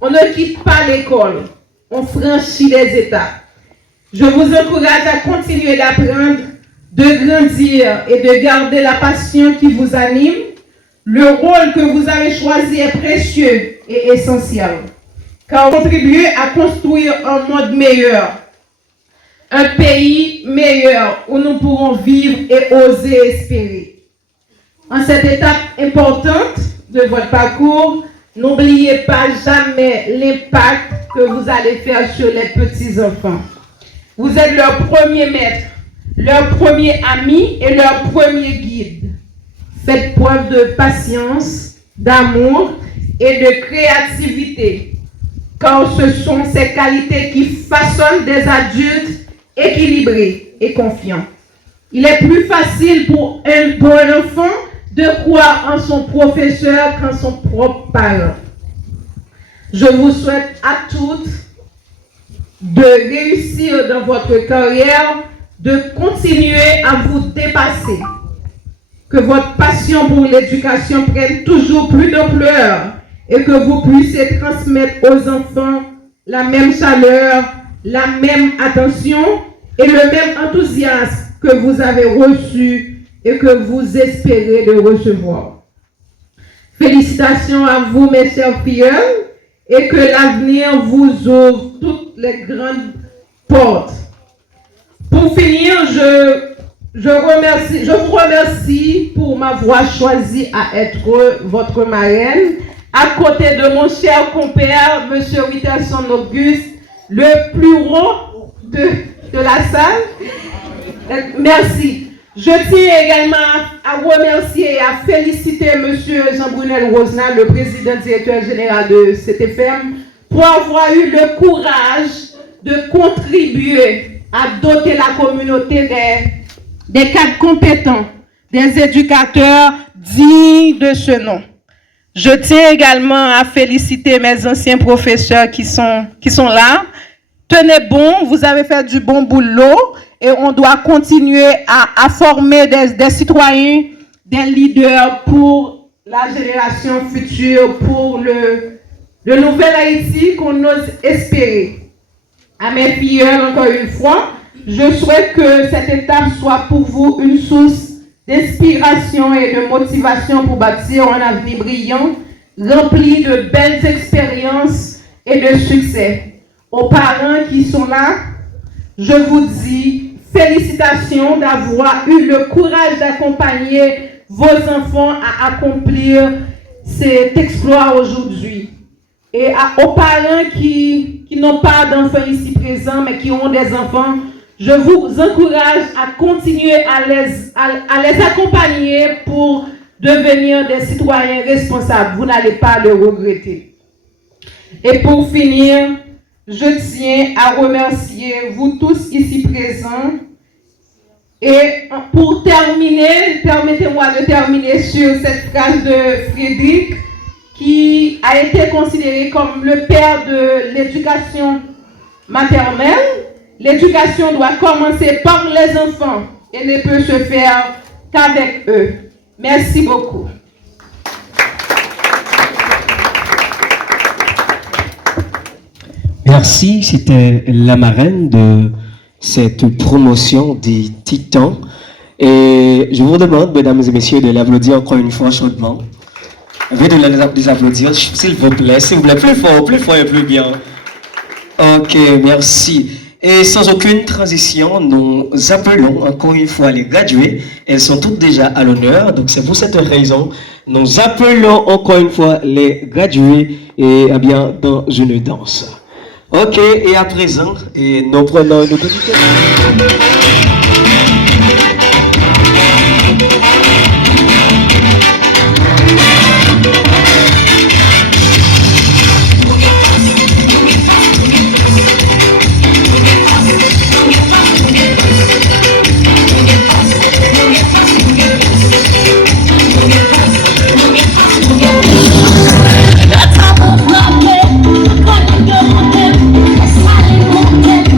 On ne quitte pas l'école, on franchit les étapes. Je vous encourage à continuer d'apprendre, de grandir et de garder la passion qui vous anime. Le rôle que vous avez choisi est précieux est essentiel, car contribuer à construire un monde meilleur, un pays meilleur où nous pourrons vivre et oser espérer. En cette étape importante de votre parcours, n'oubliez pas jamais l'impact que vous allez faire sur les petits-enfants. Vous êtes leur premier maître, leur premier ami et leur premier guide. Faites preuve de patience, d'amour et de créativité, car ce sont ces qualités qui façonnent des adultes équilibrés et confiants. Il est plus facile pour un enfant de croire en son professeur qu'en son propre parent. Je vous souhaite à toutes de réussir dans votre carrière, de continuer à vous dépasser, que votre passion pour l'éducation prenne toujours plus d'ampleur et que vous puissiez transmettre aux enfants la même chaleur, la même attention et le même enthousiasme que vous avez reçu et que vous espérez de recevoir. Félicitations à vous, mes chers filles, et que l'avenir vous ouvre toutes les grandes portes. Pour finir, je vous remercie pour m'avoir choisi à être votre marraine, à côté de mon cher compère, M. Witterson Auguste, le plus haut de la salle. Merci. Je tiens également à remercier et à féliciter M. Jean-Brunel Rosna, le président directeur général de CTFM, pour avoir eu le courage de contribuer à doter la communauté des cadres compétents, des éducateurs dignes de ce nom. Je tiens également à féliciter mes anciens professeurs qui sont là. Tenez bon, vous avez fait du bon boulot et on doit continuer à former des citoyens, des leaders pour la génération future, pour le nouvel Haïti qu'on ose espérer. À mes filles, encore une fois, je souhaite que cette étape soit pour vous une source d'inspiration et de motivation pour bâtir un avenir brillant, rempli de belles expériences et de succès. Aux parents qui sont là, je vous dis félicitations d'avoir eu le courage d'accompagner vos enfants à accomplir cet exploit aujourd'hui. Et aux parents qui n'ont pas d'enfants ici présents, mais qui ont des enfants, je vous encourage à continuer à les accompagner pour devenir des citoyens responsables. Vous n'allez pas le regretter. Et pour finir, je tiens à remercier vous tous ici présents. Et pour terminer, permettez-moi de terminer sur cette phrase de Frédéric, qui a été considéré comme le père de l'éducation maternelle. L'éducation doit commencer par les enfants et ne peut se faire qu'avec eux. Merci beaucoup. Merci, c'était la marraine de cette promotion des Titans. Et je vous demande, mesdames et messieurs, de l'applaudir encore une fois chaudement. Veuillez de les applaudir, s'il vous plaît, plus fort et plus bien. Ok, merci. Et sans aucune transition, nous appelons encore une fois les gradués. Elles sont toutes déjà à l'honneur, donc c'est pour cette raison, nous appelons encore une fois les gradués et eh bien dans une danse. Ok, et à présent, et nous prenons une petite... Monter,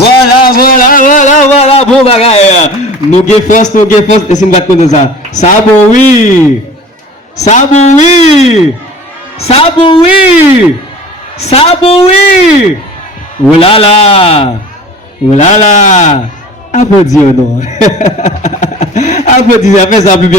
Voilà, bon bagaille. Nous avons force, et c'est une batte comme ça. Ça, bon, oui. Oh là là. Applaudis, non. Applaudis, fais ça plus bien.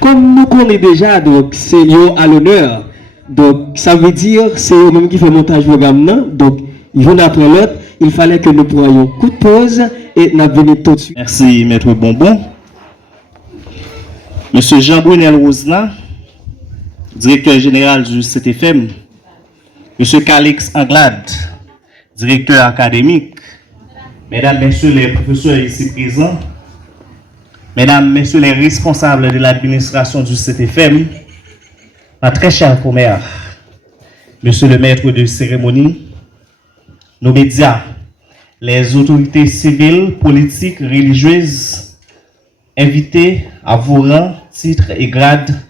Comme nous connaissons déjà, donc c'est à l'honneur. Donc ça veut dire c'est eux-mêmes qui fait montage programme, non? Donc une après l'autre, il fallait que nous prenions coup de pause et nous venions tout de suite. Merci, Maître Bonbon. Monsieur Jean-Brunel Rosna, directeur général du CTFM. Monsieur Calix Anglade, directeur académique. Mesdames, Messieurs les professeurs ici présents. Mesdames, Messieurs les responsables de l'administration du CTFM. Ma très chère commère, Monsieur le maître de cérémonie, nos médias, les autorités civiles, politiques, religieuses, invités à vos rangs, titres et grades,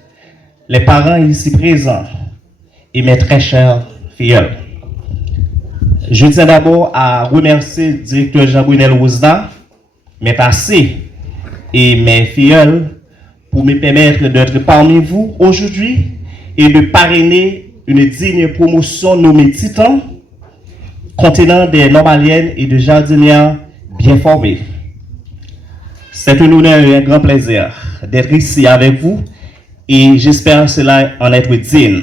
les parents ici présents et mes très chers filles. Je tiens d'abord à remercier le directeur Jean-Brunel Rosna, mes passés et mes filles pour me permettre d'être parmi vous aujourd'hui et de parrainer une digne promotion nommée Titan, contenant des normaliennes et de jardinières bien formées. C'est un honneur et un grand plaisir d'être ici avec vous et j'espère cela en être digne.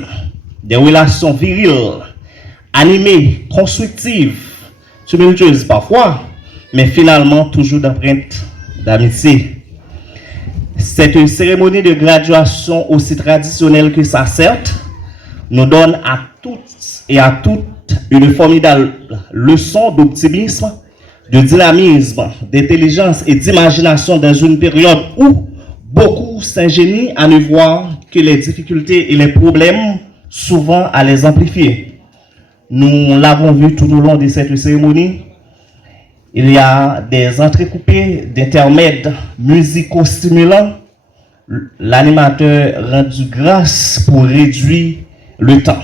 Des relations viriles, animées, constructives, tumultueuses parfois, mais finalement toujours d'empreintes d'amitié. Cette cérémonie de graduation aussi traditionnelle que ça, certes, nous donne à toutes et à toutes une formidable leçon d'optimisme, de dynamisme, d'intelligence et d'imagination dans une période où beaucoup s'ingénient à ne voir que les difficultés et les problèmes, souvent à les amplifier. Nous l'avons vu tout au long de cette cérémonie. Il y a des entrecoupés d'intermèdes musicaux-stimulants. L'animateur rendu grâce pour réduire le temps.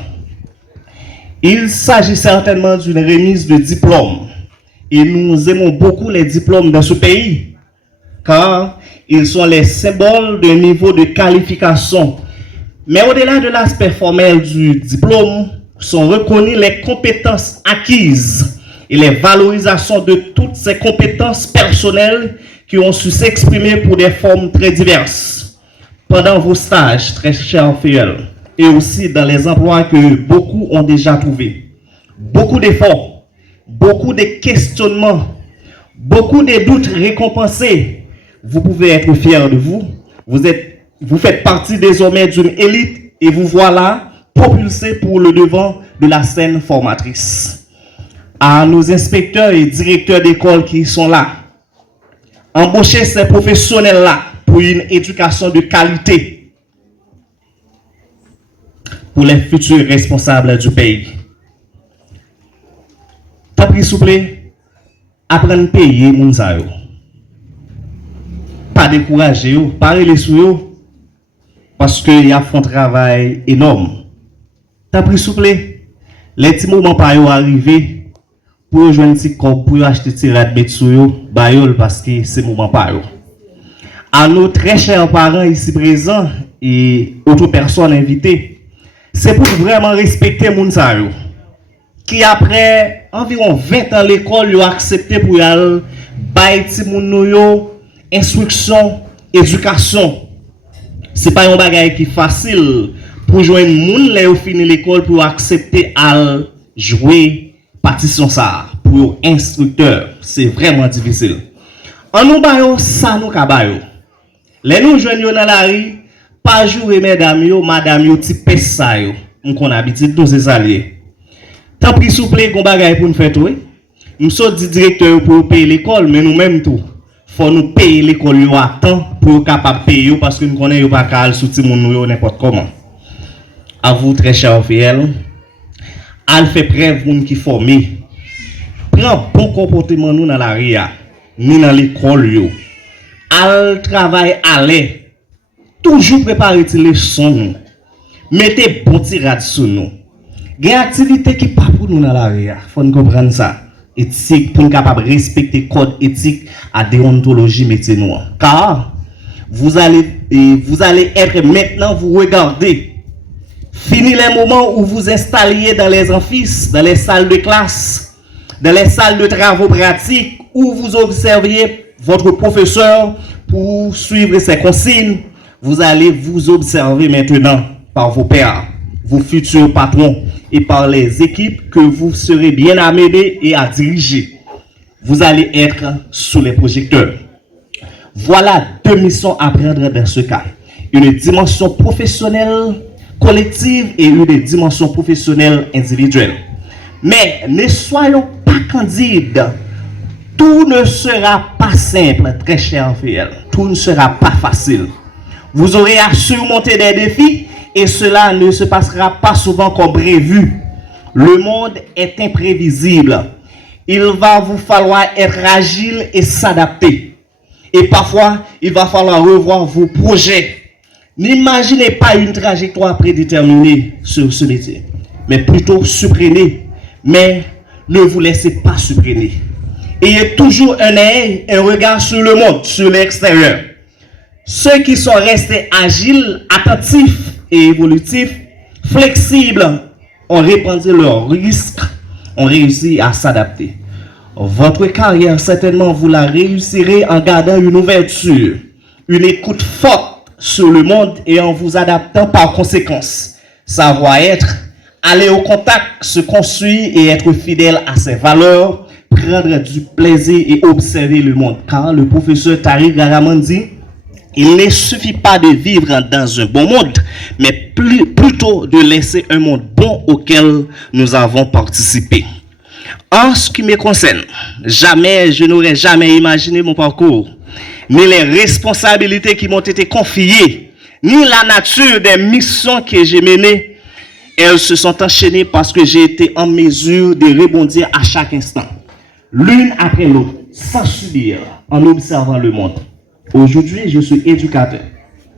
Il s'agit certainement d'une remise de diplômes. Et nous aimons beaucoup les diplômes dans ce pays, car ils sont les symboles d'un niveau de qualification. Mais au-delà de l'aspect formel du diplôme, sont reconnues les compétences acquises et les valorisations de toutes ces compétences personnelles qui ont su s'exprimer pour des formes très diverses. Pendant vos stages, très chers filles, et aussi dans les emplois que beaucoup ont déjà trouvés. Beaucoup d'efforts, beaucoup de questionnements, beaucoup de doutes récompensés. Vous pouvez être fiers de vous. Vous faites partie désormais d'une élite et vous voilà propulsés pour le devant de la scène formatrice. À nos inspecteurs et directeurs d'école qui sont là, embauchez ces professionnels-là pour une éducation de qualité pour les futurs responsables du pays. T'as pris souple, apprendre à payer moun sa yo. Pas décourager yo, pas les sous yo, parce qu'il y a un travail énorme. T'as pris souple, les petits moments pas yo arrivé pour joindre un petit corps pour acheter tirade bête sou yo, bayol parce que c'est moment pas yo. À nos très chers parents ici présents et autres personnes invitées, c'est pour vraiment respecter moun sa yo, qui après environ 20 ans l'école yo accepté pour y aller bay ti moun nou yo instruction, éducation. C'est pas un bagage qui est facile pour joindre moun là yo fini l'école pour accepter à jouer partition ça pour instructeur, c'est vraiment difficile. En nous bayo ça nous ka bayo. Les nous joignent dans la rue, pas jouer mesdames yo, madame yo ti pes ça yo. On qu'on habitude tous ces alliés. Tant pis souple gon bagay pour nous faire tout. M'so dit directeur pour payer l'école mais nous même tout. Faut nous payer l'école yo à temps pour capable payer parce que nous connaissons yo pas cal sous ti moun yo n'importe comment. À vous très chers filles, al fait preuve moun qui formé. Prends bon comportement nous dans la rue, ni dans l'école yo. Al travail aller. Toujours préparer tes leçons. Mettez bon tirade sur nous. Il y a des activités qui pas pour nous dans la rue. Faut nous comprendre ça. éthique, pour nous capable de respecter le code éthique à déontologie métier noir. Car vous allez être maintenant, vous regardez, fini les moments où vous installiez dans les amphis, dans les salles de classe, dans les salles de travaux pratiques, où vous observiez votre professeur pour suivre ses consignes. Vous allez vous observer maintenant par vos pairs, vos futurs patrons et par les équipes que vous serez bien amenés et à diriger. Vous allez être sous les projecteurs. Voilà deux missions à prendre dans ce cas. Une dimension professionnelle collective et une dimension professionnelle individuelle. Mais ne soyons pas candides. Tout ne sera pas simple, très cher Raphaël. Tout ne sera pas facile. Vous aurez à surmonter des défis et cela ne se passera pas souvent comme prévu. Le monde est imprévisible. Il va vous falloir être agile et s'adapter. Et parfois, il va falloir revoir vos projets. N'imaginez pas une trajectoire prédéterminée sur ce métier, mais plutôt supprimée. Mais ne vous laissez pas supprimer. Ayez toujours un œil, un regard sur le monde, sur l'extérieur. Ceux qui sont restés agiles, attentifs et évolutifs, flexibles, ont répandu leurs risques, ont réussi à s'adapter. Votre carrière, certainement, vous la réussirez en gardant une ouverture, une écoute forte sur le monde et en vous adaptant par conséquence. Savoir-être, aller au contact, se construire et être fidèle à ses valeurs, prendre du plaisir et observer le monde. Car le professeur Tariq Garaman dit, il ne suffit pas de vivre dans un bon monde, mais plutôt de laisser un monde bon auquel nous avons participé. En ce qui me concerne, je n'aurais jamais imaginé mon parcours, ni les responsabilités qui m'ont été confiées, ni la nature des missions que j'ai menées. Elles se sont enchaînées parce que j'ai été en mesure de rebondir à chaque instant, l'une après l'autre, sans subir, en observant le monde. Aujourd'hui, je suis éducateur.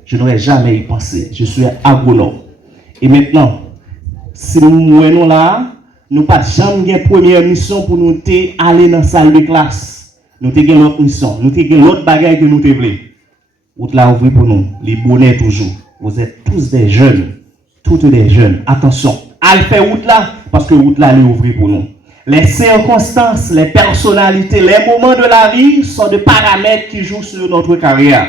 Je n'aurais jamais y pensé. Je suis agronome. Et maintenant, si nous venons là, nous n'avons pas jamais une première mission pour nous aller dans la salle de classe. Nous avons l'autre mission. Nous avons l'autre bagaille que nous voulons. Vous là ouvrez pour nous. Les bonnets toujours. Vous êtes tous des jeunes. Toutes des jeunes. Attention. Allez faire route là, parce que route là, elle est ouverte pour nous. Les circonstances, les personnalités, les moments de la vie sont des paramètres qui jouent sur notre carrière.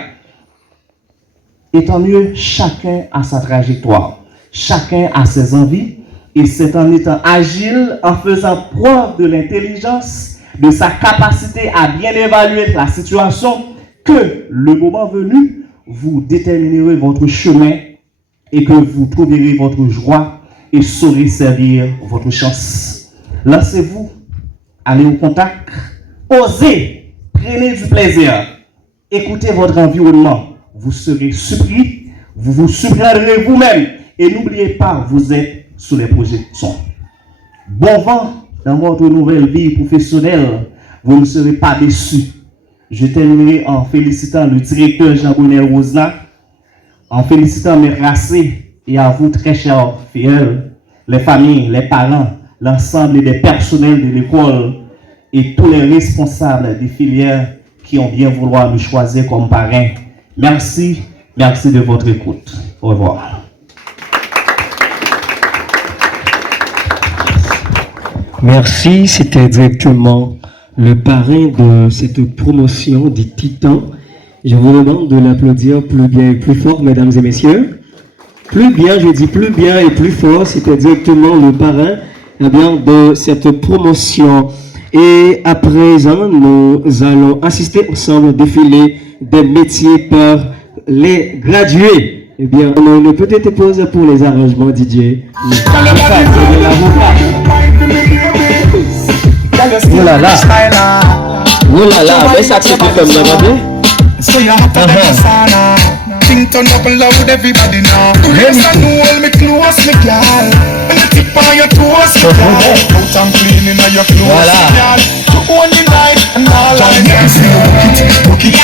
Et tant mieux, chacun a sa trajectoire, chacun a ses envies, et c'est en étant agile, en faisant preuve de l'intelligence, de sa capacité à bien évaluer la situation, que le moment venu, vous déterminerez votre chemin et que vous trouverez votre joie et saurez servir votre chance. Lancez-vous, allez au contact, osez, prenez du plaisir, écoutez votre environnement, vous serez surpris, vous vous surprendrez vous-même et n'oubliez pas, vous êtes sous les projections. Bon vent dans votre nouvelle vie professionnelle, vous ne serez pas déçus. Je terminerai en félicitant le directeur Jean-Bonel Rosna, en félicitant mes racés et à vous très chers fidèles, les familles, les parents, l'ensemble des personnels de l'école et tous les responsables des filières qui ont bien voulu me choisir comme parrain. Merci, merci de votre écoute. Au revoir. Merci, c'était directement le parrain de cette promotion des Titans. Je vous demande de l'applaudir plus bien et plus fort, mesdames et messieurs. Plus bien, je dis plus bien et plus fort, c'était directement le parrain de cette promotion. Et à présent, nous allons assister ensemble au défilé des métiers par les gradués. Eh bien, on a une petite pause pour les arrangements DJ. Oh là là, mais ça c'est comme ça, so you have to think turn up and loud everybody now. Yes, I know all me clothes, me girl. And you tip on your toes, me girl. Out and cleaning on your clothes, me girl. You own the night and all I can see you book it,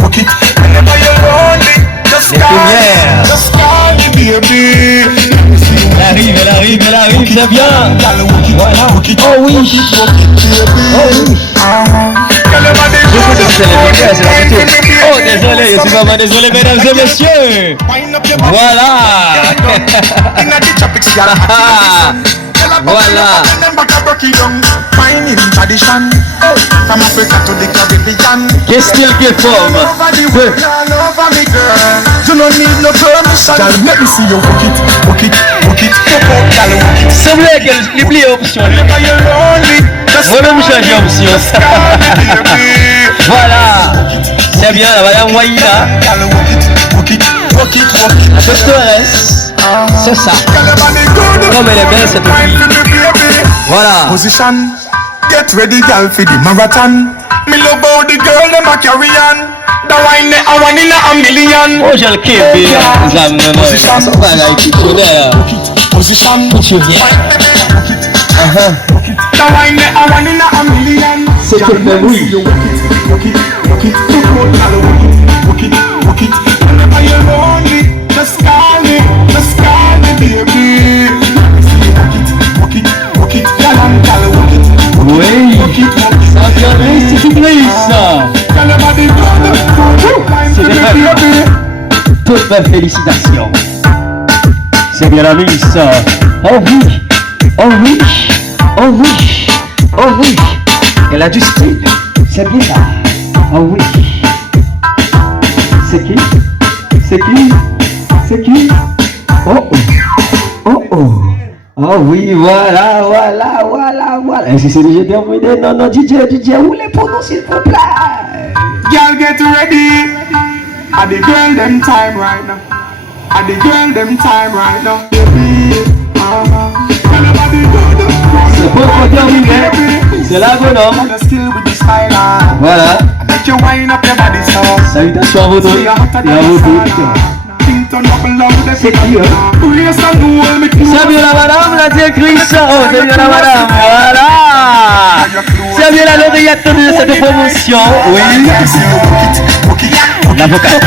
book it. Whenever you're lonely, just call me baby. Elle arrive, c'est bien. Voilà. Walk it, Oh oui. walk it, baby. Je sais que c'est les bébés, c'est la petite. Oh désolé, je suis vraiment désolé mesdames et messieurs. Voilà. Voilà. Quel style que forme. C'est vrai qu'elle oublie l'option. Moi-même change l'option. Voilà. C'est bien, madame Waïla. La doctoresse. C'est ça. Comme elle est belle cette fille. Voilà. Position. Get ready, girl, for the marathon. Me love how the girl them a carry on. The wine they a one in a million. Oh, j'ai le kébé. Position. Ça va là, qui connaît. Position. Tu viens. The wine they a one in a million. C'est que le oui. Walk it, walk it, walk it, walk it. Whenever you're lonely, just call me, baby. Walk it, walk it, girl and girl, walk it. Oui. Ça vient de l'institutrice. C'est des toutes mes félicitations. C'est bien la miss. Oh oui, oh oui, oh oui, oh oui. Elle a du style. C'est bien ça. Oh oui. C'est qui? C'est qui? C'est qui? Oh oh. Oh oh. Oh oui, voilà, voilà, voilà, voilà. Et si c'est déjà terminé, non, non, DJ, roulez pour nous s'il vous plaît. Girl, get ready. At the girl them time right now. At the girl them time right now. C'est pas trop terminé. C'est la bonhomme. Voilà. Salutations à vos deux et à vos deux. C'est qui, hein? C'est bien la madame, la directrice. Oh, c'est bien la madame. Voilà. C'est bien la lauréate de cette promotion. Oui. L'avocat.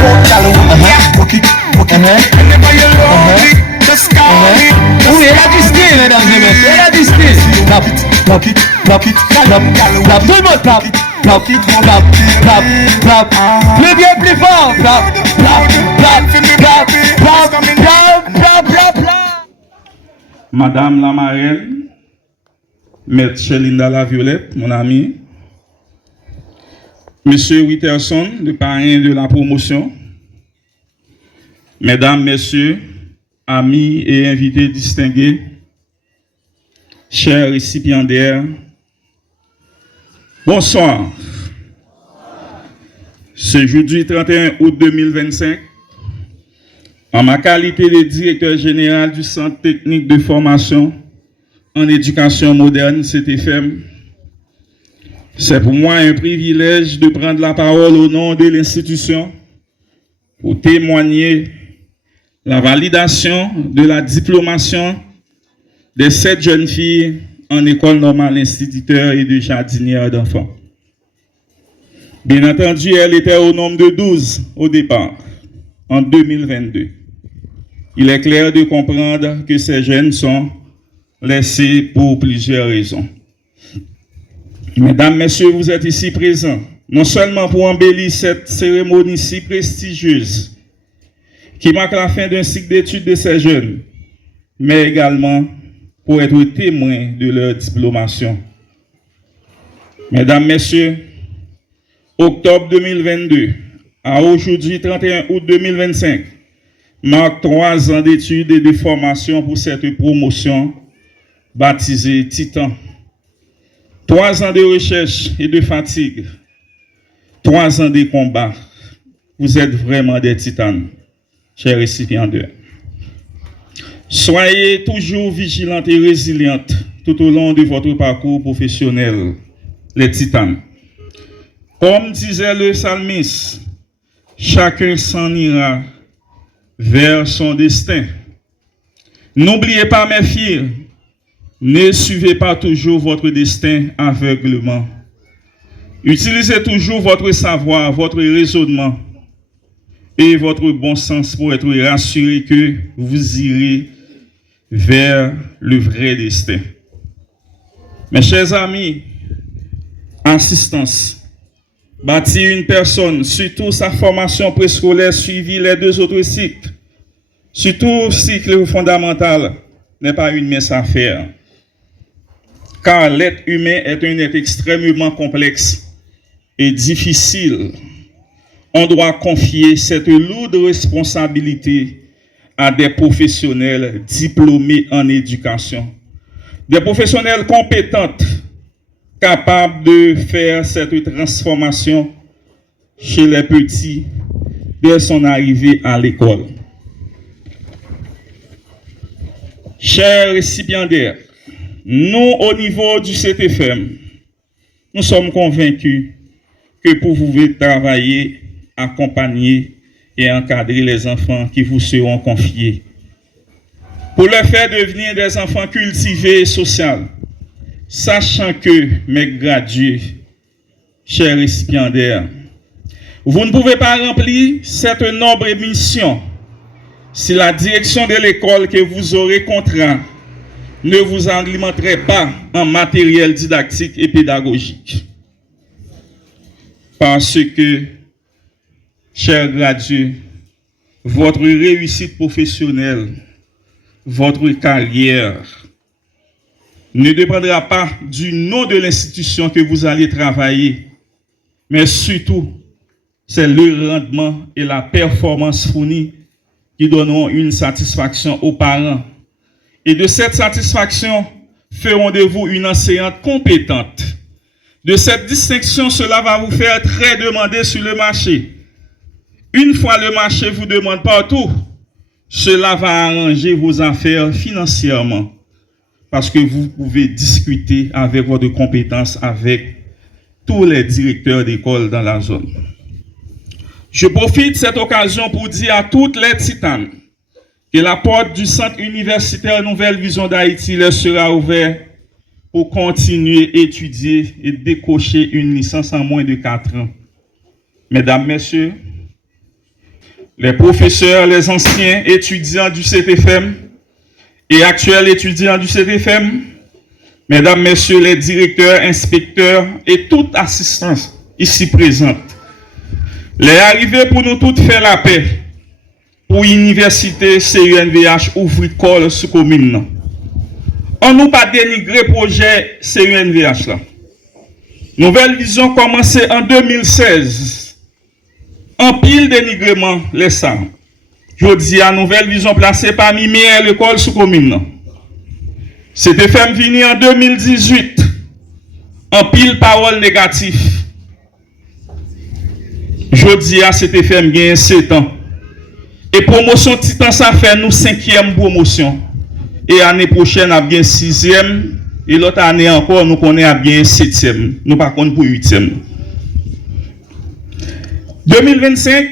Oui, elle a du style, mesdames et messieurs. Elle a du style. Clap, clap, clap, clap, clap. Tout le monde clap. Clap, clap, clap, clap. Plus bien, plus fort. Clap, clap, clap, clap, clap, clap, clap, clap, clap. Madame la marraine, Maître Chelinda la Violette, mon ami. Monsieur Witterson, le parrain de la promotion. Mesdames, Messieurs, amis et invités distingués, chers récipiendaires, bonsoir. Ce jeudi 31 août 2025, en ma qualité de directeur général du Centre technique de formation en éducation moderne, CTFM, c'est pour moi un privilège de prendre la parole au nom de l'institution pour témoigner la validation de la diplomation de 7 jeunes filles en école normale instituteur et de jardinière d'enfants. Bien entendu, elle était au nombre de 12 au départ, en 2022. Il est clair de comprendre que ces jeunes sont laissés pour plusieurs raisons. Mesdames, Messieurs, vous êtes ici présents, non seulement pour embellir cette cérémonie si prestigieuse, qui marque la fin d'un cycle d'études de ces jeunes, mais également pour être témoins de leur diplomation. Mesdames, Messieurs, octobre 2022 à aujourd'hui 31 août 2025 marque 3 ans d'études et de formation pour cette promotion baptisée Titan. 3 ans de recherche et de fatigue, 3 ans de combat. Vous êtes vraiment des titanes, chers récipiendaires. Soyez toujours vigilantes et résilientes tout au long de votre parcours professionnel, les titanes. Comme disait le psalmiste, chacun s'en ira vers son destin. N'oubliez pas, mes filles, ne suivez pas toujours votre destin aveuglement. Utilisez toujours votre savoir, votre raisonnement et votre bon sens pour être rassuré que vous irez vers le vrai destin. Mes chers amis, assistance. Bâtir une personne, surtout sa formation préscolaire suivie les 2 autres cycles, surtout cycle fondamental, n'est pas une mince affaire. Car l'être humain est un être extrêmement complexe et difficile. On doit confier cette lourde responsabilité à des professionnels diplômés en éducation, des professionnels compétents, capables de faire cette transformation chez les petits dès son arrivée à l'école. Chers récipiendaires, nous, au niveau du CTFM, nous sommes convaincus que vous pouvez travailler, accompagner et encadrer les enfants qui vous seront confiés, pour les faire devenir des enfants cultivés et sociaux, sachant que, mes gradués, chers récipiendaires, vous ne pouvez pas remplir cette noble mission si la direction de l'école que vous aurez contraint ne vous alimenterait pas en matériel didactique et pédagogique. Parce que, chers gradués, votre réussite professionnelle, votre carrière, ne dépendra pas du nom de l'institution que vous allez travailler, mais surtout, c'est le rendement et la performance fournie qui donneront une satisfaction aux parents. Et de cette satisfaction, feront de vous une enseignante compétente. De cette distinction, cela va vous faire très demander sur le marché. Une fois le marché vous demande partout, cela va arranger vos affaires financièrement. Parce que vous pouvez discuter avec votre compétence avec tous les directeurs d'école dans la zone. Je profite de cette occasion pour dire à toutes les titanes que la porte du Centre universitaire Nouvelle Vision d'Haïti leur sera ouverte pour continuer à étudier et décocher une licence en moins de 4 ans. Mesdames, Messieurs, les professeurs, les anciens étudiants du CTFM et actuels étudiants du CTFM, Mesdames, Messieurs les directeurs, inspecteurs et toute assistance ici présente, les arrivés pour nous toutes faire la paix pour l'université CUNVH ouvrir l'école sous commune. On nous pas dénigrer projet CUNVH là. Nouvelle Vision commencé en 2016. En pile dénigrement les ça. Je dis à Nouvelle Vision placée parmi meilleures l'école sous commune. C'était fait venir en 2018. En pile parole négative. Je dis à c'était fait gagner 7 ans. Et promotion Titan ça fait nous 5e promotion. Et l'année prochaine a bien 6e. Et l'autre année encore nous connaissons à bien 7e. Nous pas compte pour 8e. 2025,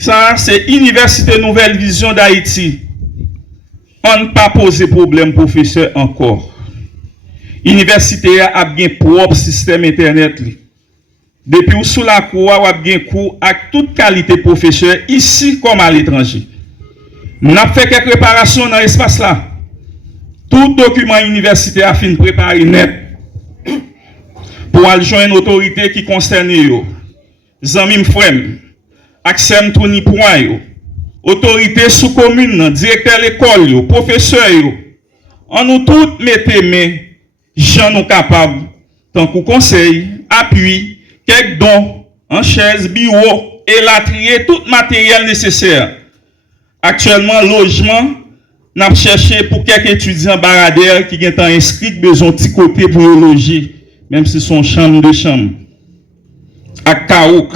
ça c'est Université Nouvelle Vision d'Haïti. On n'a pas posé problème professeur encore. Université a bien propre système internet. Depuis sous la cour, a bien cours avec toute qualité professeur ici comme à l'étranger. Nous avons fait quelques réparations dans l'espace là. Tout document universitaire a fini préparé net pour aller joindre une autorité qui concerne yo. Zanmim frem, Aksem Touni point yo. Autorité sous commune, directeur l'école yo, professeur yo. On nous toutes mettez main, gens nous capables, tant que conseil, appui, quelques dons, en chaise, bureau, et la trier tout matériel nécessaire. Actuellement, logement, n'a cherché pour quelques étudiants baradères qui sont inscrits besoin de petit côté pour loger, même si son chambre de chambre. À Kaouk,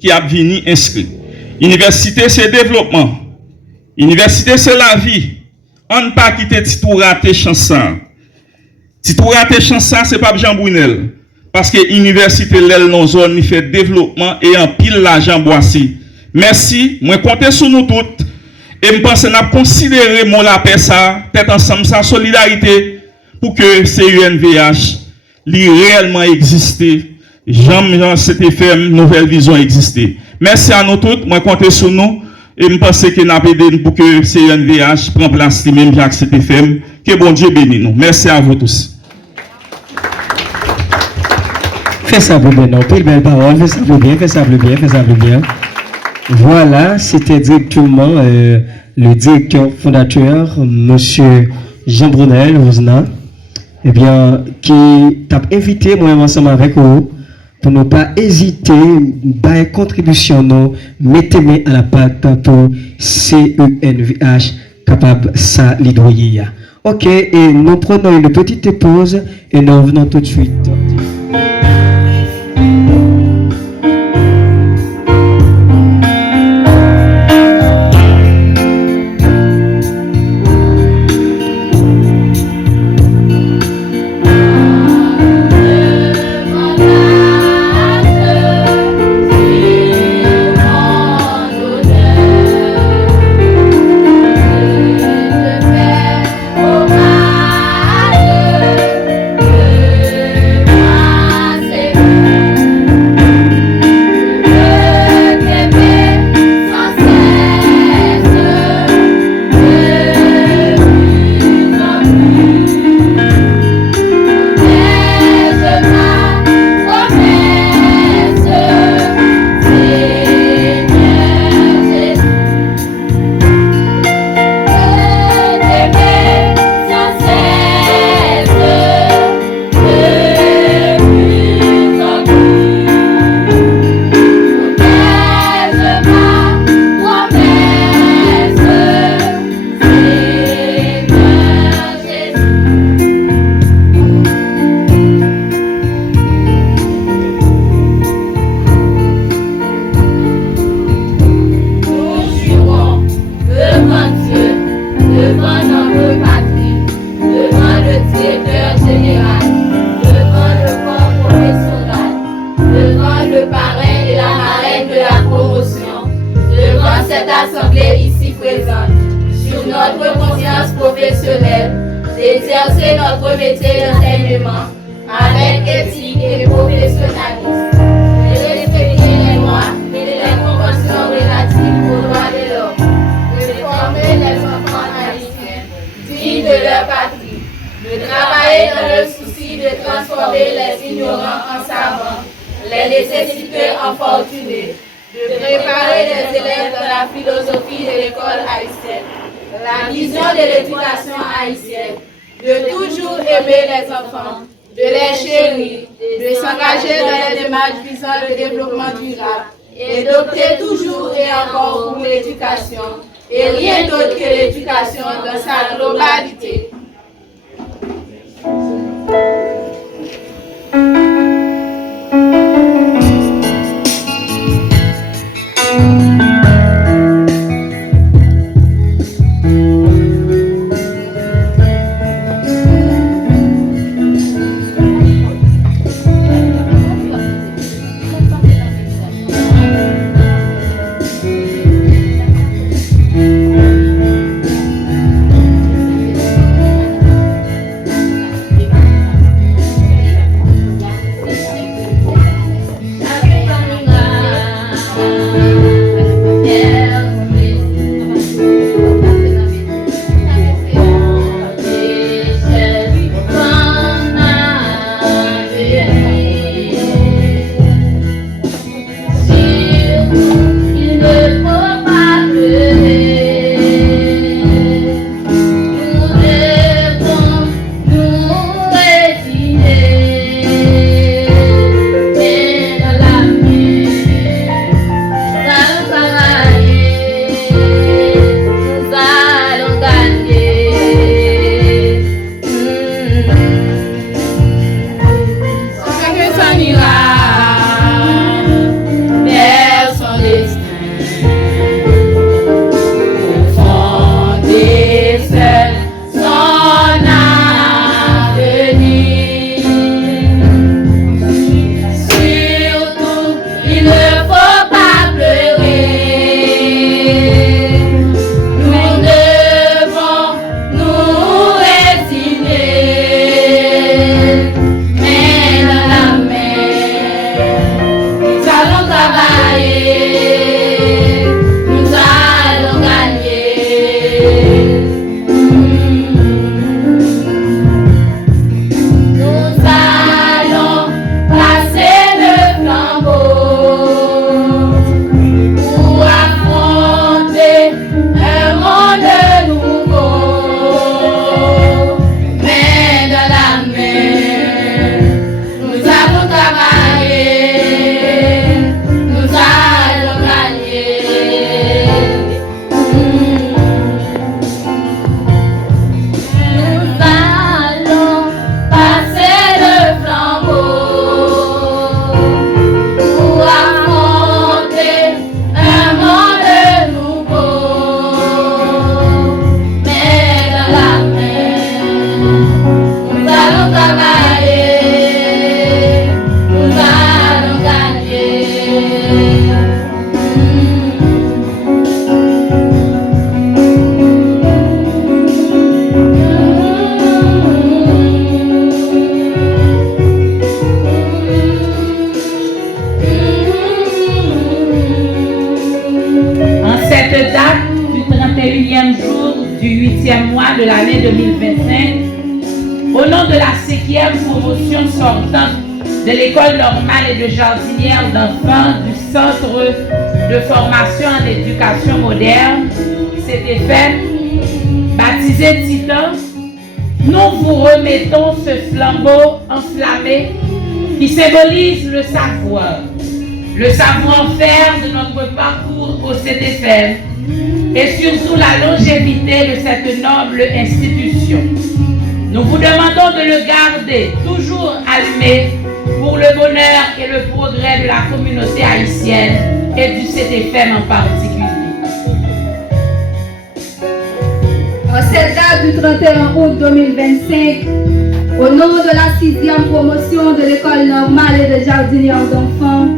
qui a venu inscrit. Université, c'est développement. Université, c'est la vie. On ne peut pas quitter Titou raté chanson. Titou raté chanson, c'est pas Jean Brunel. Parce que l'université, l'aile non zone, il fait développement et en pile l'argent boissy. Merci, moi comptez sur nous toutes. Et je pense que nous avons considéré mon la paix ça, peut-être ensemble sa solidarité, pour que CUNVH li réellement exister. Jean CTFM, Nouvelle Vision exister. Merci à nous toutes, moi comptez sur nous. Et je pense que nous avons aidé pour que CUNVH prenne place même Jacques CTFM. Que bon Dieu bénisse nous. Merci à vous tous. Fais ça plus bien, non, plus belle parole, fais ça plus bien, fais ça plus bien, fais ça plus bien. Voilà, c'était directement le directeur fondateur, monsieur Jean Brunel, Rosna, eh bien, qui t'a invité, moi, ensemble avec vous, pour ne pas hésiter, à contribution, nous, mettez-moi à la patte pour CENVH, capable ça l'hydroyer. Ok, et nous prenons une petite pause et nous revenons tout de suite. D'exercer notre métier d'enseignement avec éthique et professionnalisme, de respecter les lois et les conventions relatives aux droits de l'homme, de former les enfants haïtiens dignes de leur patrie, de travailler dans le souci de transformer les ignorants en savants, les nécessiteux en fortunés, de préparer les élèves dans la philosophie de l'école haïtienne, la vision de l'éducation haïtienne, de toujours aimer les enfants, de les chérir, de s'engager dans les démarches visant le développement durable et d'opter toujours et encore pour l'éducation et rien d'autre que l'éducation dans sa globalité. de la 5e promotion sortante de l'école normale et de jardinière d'enfants du Centre de formation en éducation moderne, CTFM, baptisé Titan, nous vous remettons ce flambeau enflammé qui symbolise le savoir-faire de notre parcours au CTFM et surtout la longévité de cette noble institution. Nous vous demandons de le garder toujours allumé pour le bonheur et le progrès de la communauté haïtienne et du CTFM en particulier. En cette date du 31 août 2025, au nom de la 6e promotion de l'école normale et de jardinière d'enfants,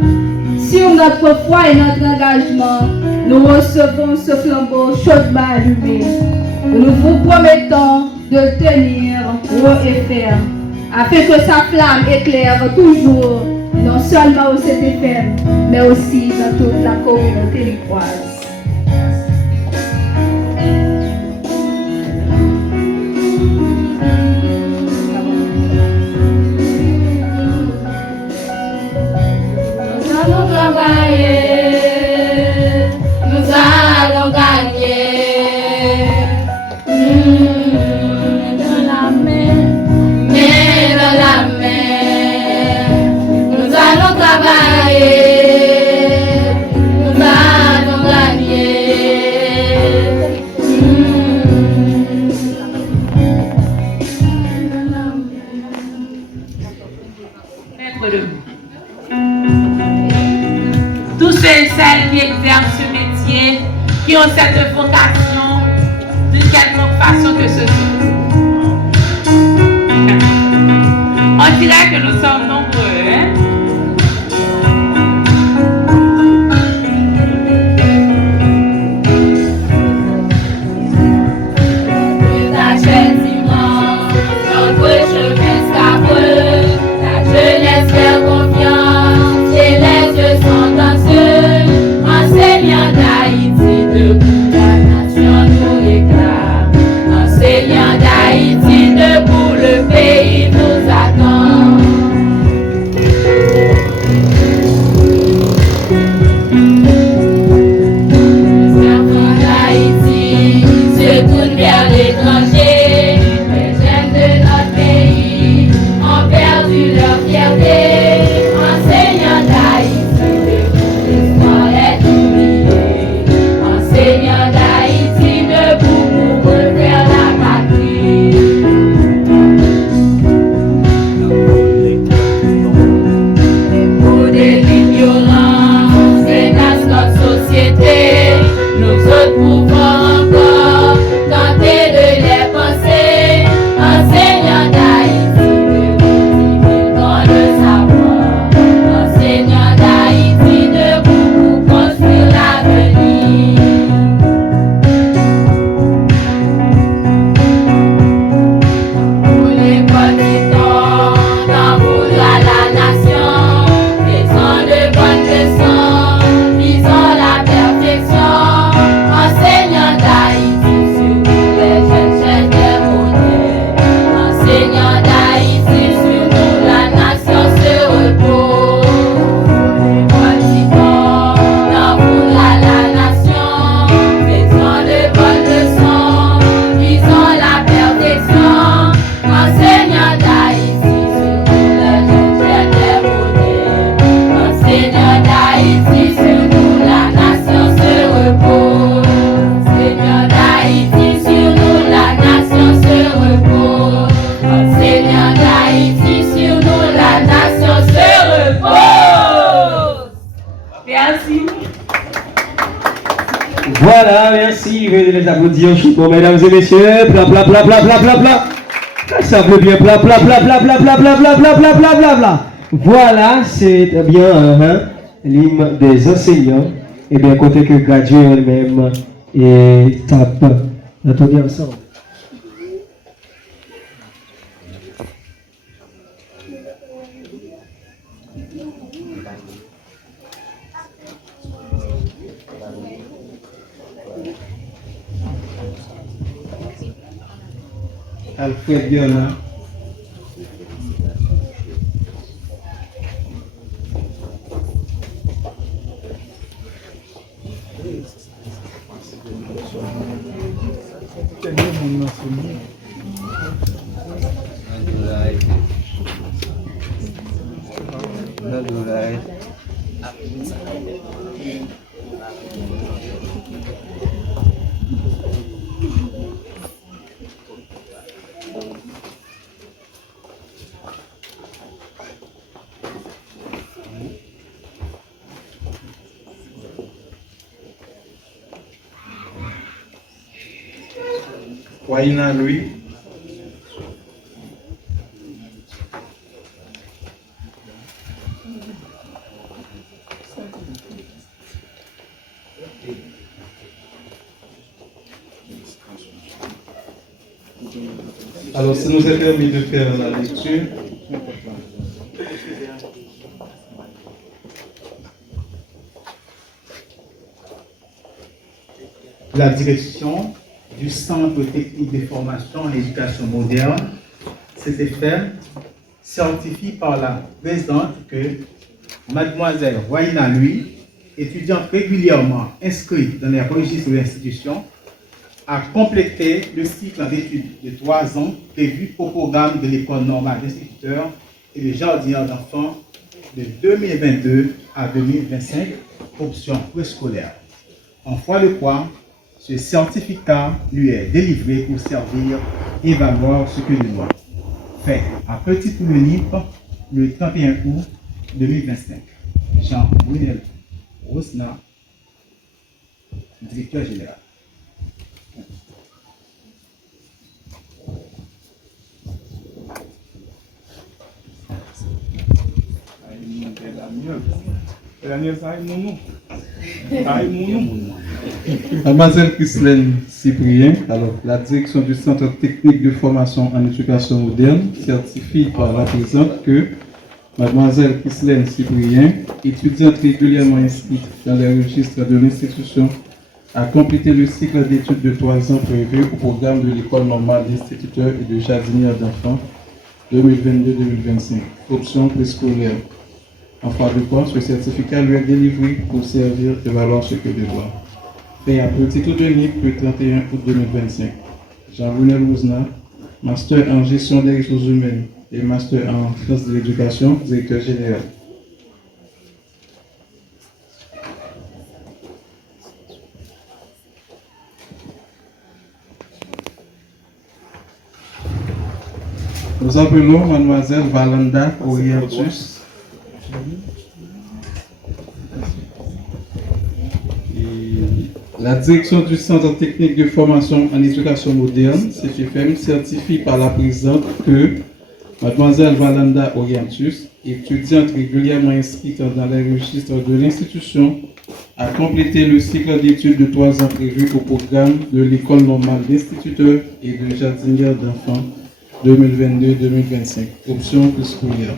sur notre foi et notre engagement, nous recevons ce flambeau chaudement allumé. Nous vous promettons de le tenir haut et ferme, afin que sa flamme éclaire toujours, non seulement au CTFM, mais aussi dans toute la communauté lucquoise. Nous allons travailler, nous allons gagner. Dans la main dans la main. Nous allons travailler, nous allons gagner. Maître debout. Tous ceux et celles qui exercent ce métier, qui ont cette vocation d'une quelconque façon que ce soit. On dirait que nous sommes nombreux, hein? Notre chemin scabreux, la jeunesse fait confiance et les yeux sont dans ceux, enseignants d'Haïti debout, la nation nous réclame. Enseignants d'Haïti debout, le pays nous attend. Les enfants d'Haïti se tournent vers l'étranger. Ont perdu leur fierté, enseignants d'Haïti, debout, l'histoire est oubliée. Enseignants d'Haïti, debout pour refaire la patrie. Les mots de l'ignorance menacent notre société. Nous autres pouvons encore tenter de les penser. Enseignants d'Haïti, enseignants d'Haïti debout pour construire l'avenir. Pour les habitants, d'amour à la nation, faisons de bonnes leçons, visons la perfection. Enseignants d'Haïti, surtout les jeunes des modèles. Enseignants d'Haïti, sur nous la nation se repose. Pratiquons l'amour à la nation, faisons de bonnes leçons, visons la perfection. Enseignants d'Haïti, sur nous la jeunesse des modèles. Enseignants d'Haïti, sur nous la nation se repose. Enseignants d'Haïti, sur nous la nation se repose. Enseignants d'Haïti, sur nous la nation se repose. Merci. Voilà, merci. Venez les applaudir, Chouko, mesdames et messieurs. Bla bla bla bla bla bla bla. Ça veut bien bla bla bla bla bla bla bla bla bla bla bla bla bla. Voilà, c'est bien l'hymne des enseignants. Et bien, côté que gradué eux-mêmes et tape. Attendez ensemble. Alfred Biola, Waina Louis. Alors, ça nous a permis de faire la lecture. La direction du Centre technique de formation en éducation moderne, CTFM, certifie par la présidente que Mademoiselle Waina Louis, étudiante régulièrement inscrite dans les registres de l'institution, a complété le cycle d'études de 3 ans prévu au programme de l'école normale d'instituteurs et de jardinières d'enfants de 2022 à 2025, option préscolaire. En foi de quoi, ce certificat lui est délivré pour servir et valoir ce que nous doit. Fait à Petit Poulonip le 31 août 2025. Jean-Brunel Rosna, directeur général. Mademoiselle Christelaine Cyprien, alors la direction du Centre technique de formation en éducation moderne certifie par la présente que Mademoiselle Christelaine Cyprien, étudiante régulièrement inscrite dans les registres de l'institution, a complété le cycle d'études de 3 ans prévu au programme de l'école normale d'instituteurs et de jardinières d'enfants 2022-2025, option préscolaire. En foi de quoi, ce certificat lui est délivré pour servir et valoir ce que lui doit. Fait à Petit Poulonip le 31 août 2025. Jean-Brunel Rosna, master en gestion des ressources humaines et master en sciences de l'éducation, directeur général. Nous appelons Mademoiselle Valanda Orientus. La direction du Centre technique de formation en éducation moderne, CTFM, certifie par la présente que Mademoiselle Valanda Orientus, étudiante régulièrement inscrite dans les registres de l'institution, a complété le cycle d'études de 3 ans prévu au programme de l'école normale d'instituteurs et de jardinières d'enfants 2022-2025, option préscolaire.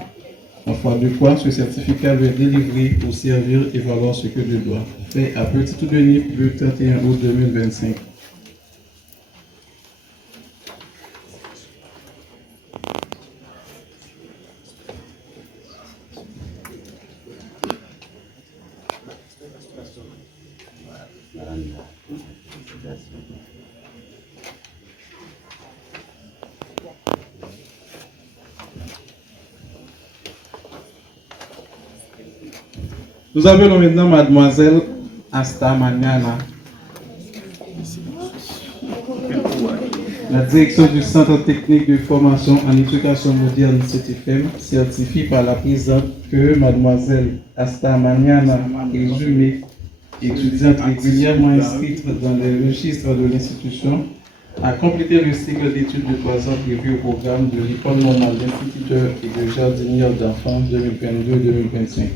En foi de quoi, ce certificat lui est délivré pour servir et valoir ce que lui doit. Fait à Petit Poulonip le 31 août 2025. Nous appelons maintenant Mademoiselle Asta Maniana. La direction du Centre technique de formation en éducation moderne CTFM certifie par la présente que Mademoiselle Asta Maniana Résumé, étudiante régulièrement inscrite dans les registres de l'institution, a complété le cycle d'études de 3 ans prévu au programme de l'école normale d'instituteurs et de jardinières d'enfants 2022-2025,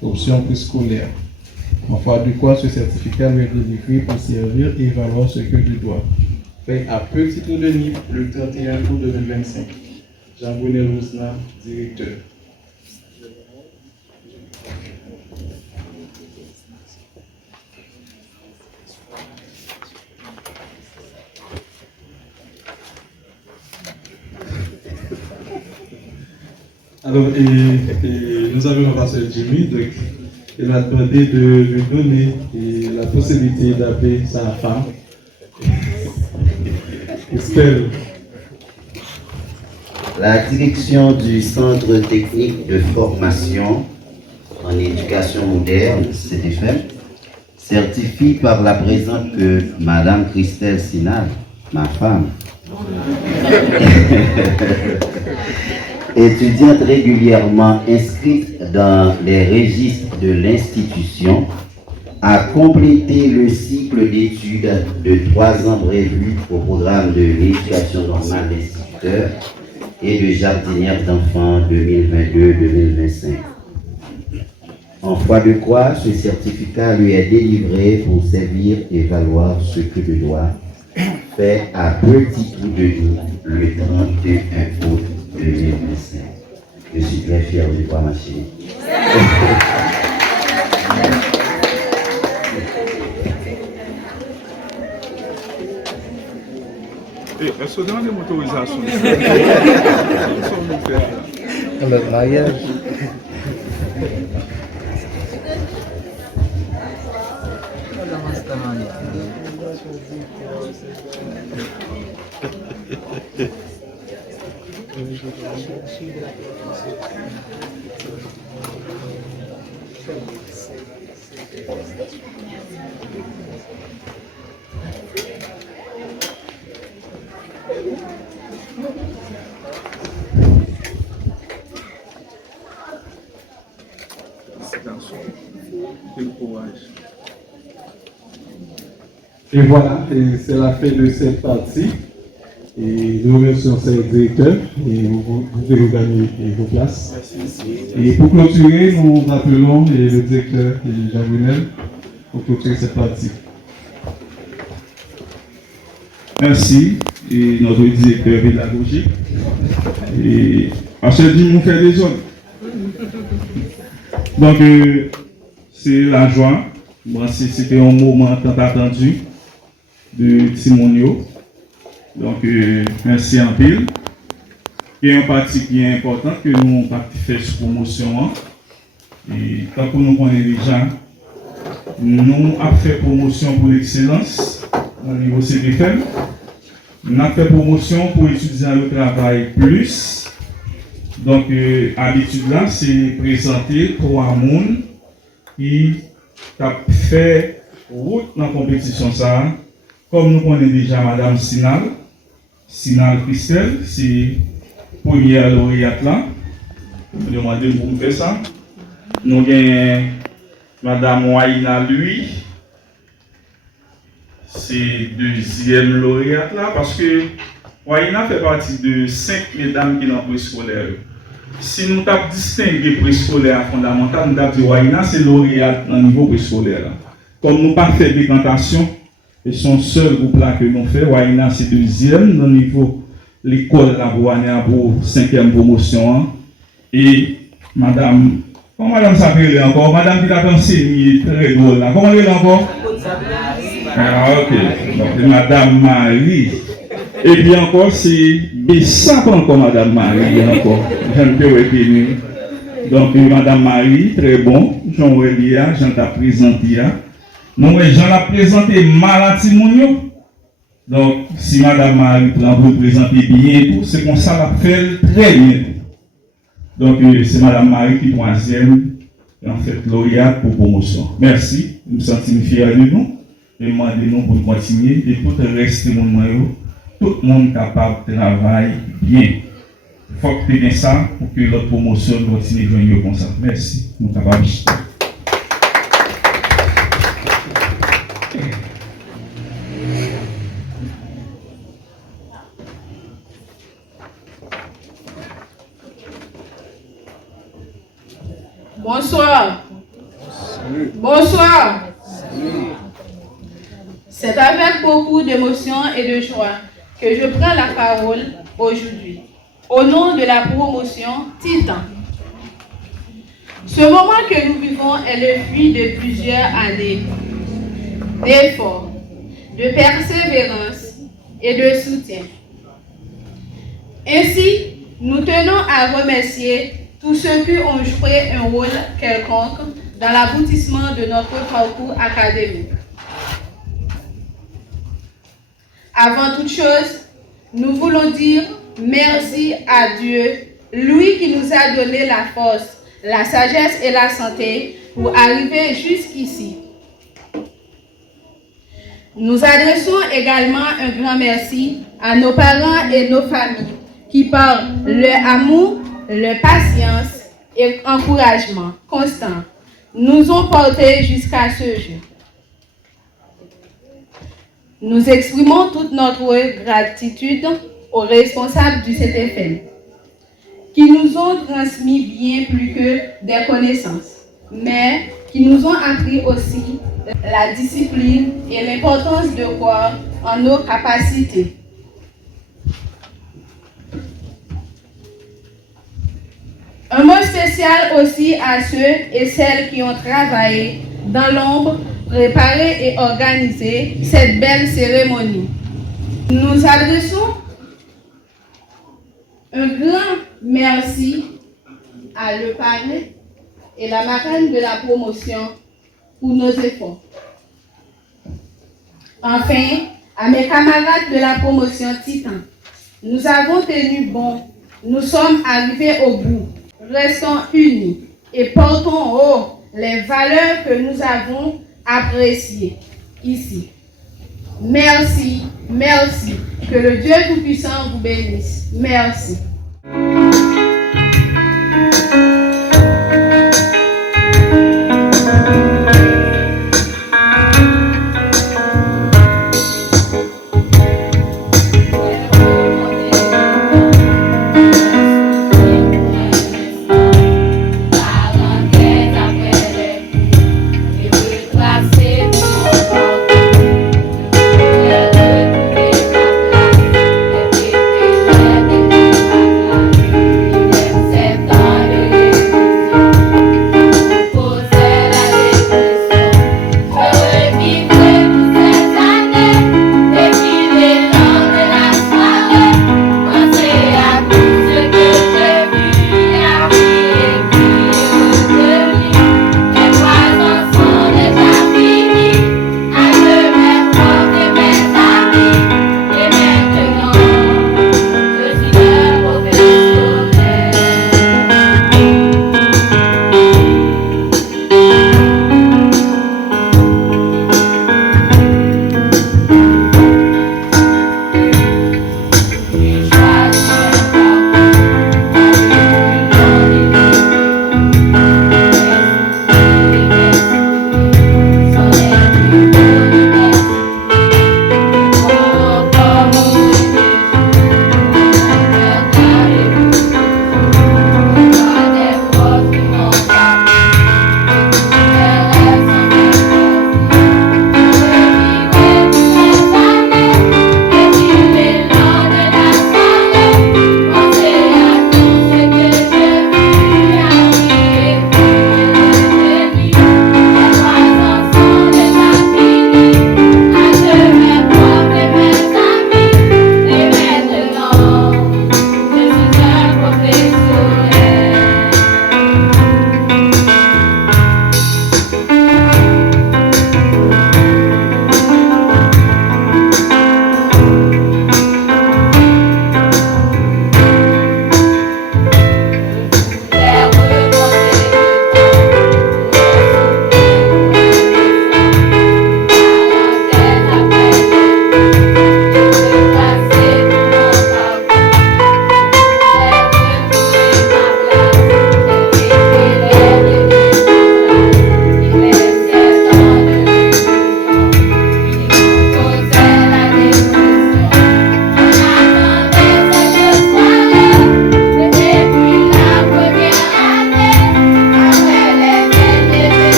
option préscolaire. En foi de quoi, ce certificat lui est délivré pour servir et valoir ce que lui doit. Fait à Petit Poulonip le 31 août 2025. Jean-Brunel Rosna, directeur. Alors, nous avons passé Jimmy, donc il m'a demandé de lui donner la possibilité d'appeler sa femme, Estelle. La direction du Centre technique de formation en éducation moderne, CTFM, certifie par la présente que Madame Christelle Sinal, ma femme, étudiante régulièrement inscrite dans les registres de l'institution, a complété le cycle d'études de 3 ans prévu au programme de l'éducation normale d'instituteurs et de jardinière d'enfants 2022-2025. En foi de quoi, ce certificat lui est délivré pour servir et valoir ce que le droit fait à petit trou de nous le 31 août 2025. Je suis très fier de toi, ma chérie. Est-ce que dans les motorisations, le mariage. Et voilà, c'est la fin de cette partie. Et nous remercions ces directeurs et vous pouvez regagner vos places. Et pour clôturer, nous appelons le directeur Jean Brunel pour clôturer cette partie. Merci, et notre directeur pédagogique. Et à ce dit, nous faisons des zones. Donc, c'est la joie. Bon, c'était un moment tant attendu de Timonio. Donc, merci en pile. Il y a une partie qui est importante que nous avons fait cette promotion. Et tant que nous connaissons déjà, nous avons fait promotion pour l'excellence au niveau CDFM. Nous avons fait promotion pour étudier le travail plus. Donc, habitude là, c'est présenter 3 personnes qui ont fait route dans la compétition. Ça. Comme nous connaissons déjà Madame Sinal Christelle, c'est première lauréate là. Nous demandons pour nous faire ça. Nous avons Madame Waina lui, c'est deuxième lauréate là, parce que Waina fait partie de 5 mesdames qui sont préscolaires. Si nous avons distingué préscolaire fondamental, nous avons dit Waina c'est lauréate au niveau préscolaire. Comme nous pas fait décantation, et son seul groupe là que nous faisons, Waina c'est deuxième au niveau l'école là pour 5e promotion. Et Madame, comment Madame s'appelle encore? Madame qui a enseigné très drôle là. Comment elle est encore? Ah ok. Donc Madame Marie. Et puis encore c'est Bessa encore Madame Marie encore. J'aime bien retenir. Donc Madame Marie, très bon. Jean-Aurélia, Jean t'a présenté. Non, Jean l'a présenté Malati Mounio. Donc, si Madame Marie prend vous présenter bien, c'est comme ça la fait très bien. Donc, c'est Madame Marie qui est 3e, et en fait, lauréate pour promotion. Merci, nous nous sentons fiers de nous, et demandez-nous pour continuer, et pour le reste de mon noyau, tout le monde capable de travailler bien. Il faut que tu aies ça pour que l'autre promotion continue de venir comme ça. Merci, nous sommes capables. Bonsoir. Bonsoir. C'est avec beaucoup d'émotion et de joie que je prends la parole aujourd'hui, au nom de la promotion Titan. Ce moment que nous vivons est le fruit de plusieurs années d'efforts, de persévérance et de soutien. Ainsi, nous tenons à remercier tous ceux qui ont joué un rôle quelconque dans l'aboutissement de notre parcours académique. Avant toute chose, nous voulons dire merci à Dieu, lui qui nous a donné la force, la sagesse et la santé pour arriver jusqu'ici. Nous adressons également un grand merci à nos parents et nos familles qui, par leur amour, leur patience et encouragement constant, nous ont portés jusqu'à ce jour. Nous exprimons toute notre gratitude aux responsables du CTFM qui nous ont transmis bien plus que des connaissances, mais qui nous ont appris aussi la discipline et l'importance de croire en nos capacités. Un mot spécial aussi à ceux et celles qui ont travaillé dans l'ombre, préparé et organisé cette belle cérémonie. Nous adressons un grand merci à le parrain et la marraine de la promotion pour nos efforts. Enfin, à mes camarades de la promotion Titan, nous avons tenu bon, nous sommes arrivés au bout. Restons unis et portons haut les valeurs que nous avons appréciées ici. Merci, merci. Que le Dieu Tout-Puissant vous bénisse. Merci.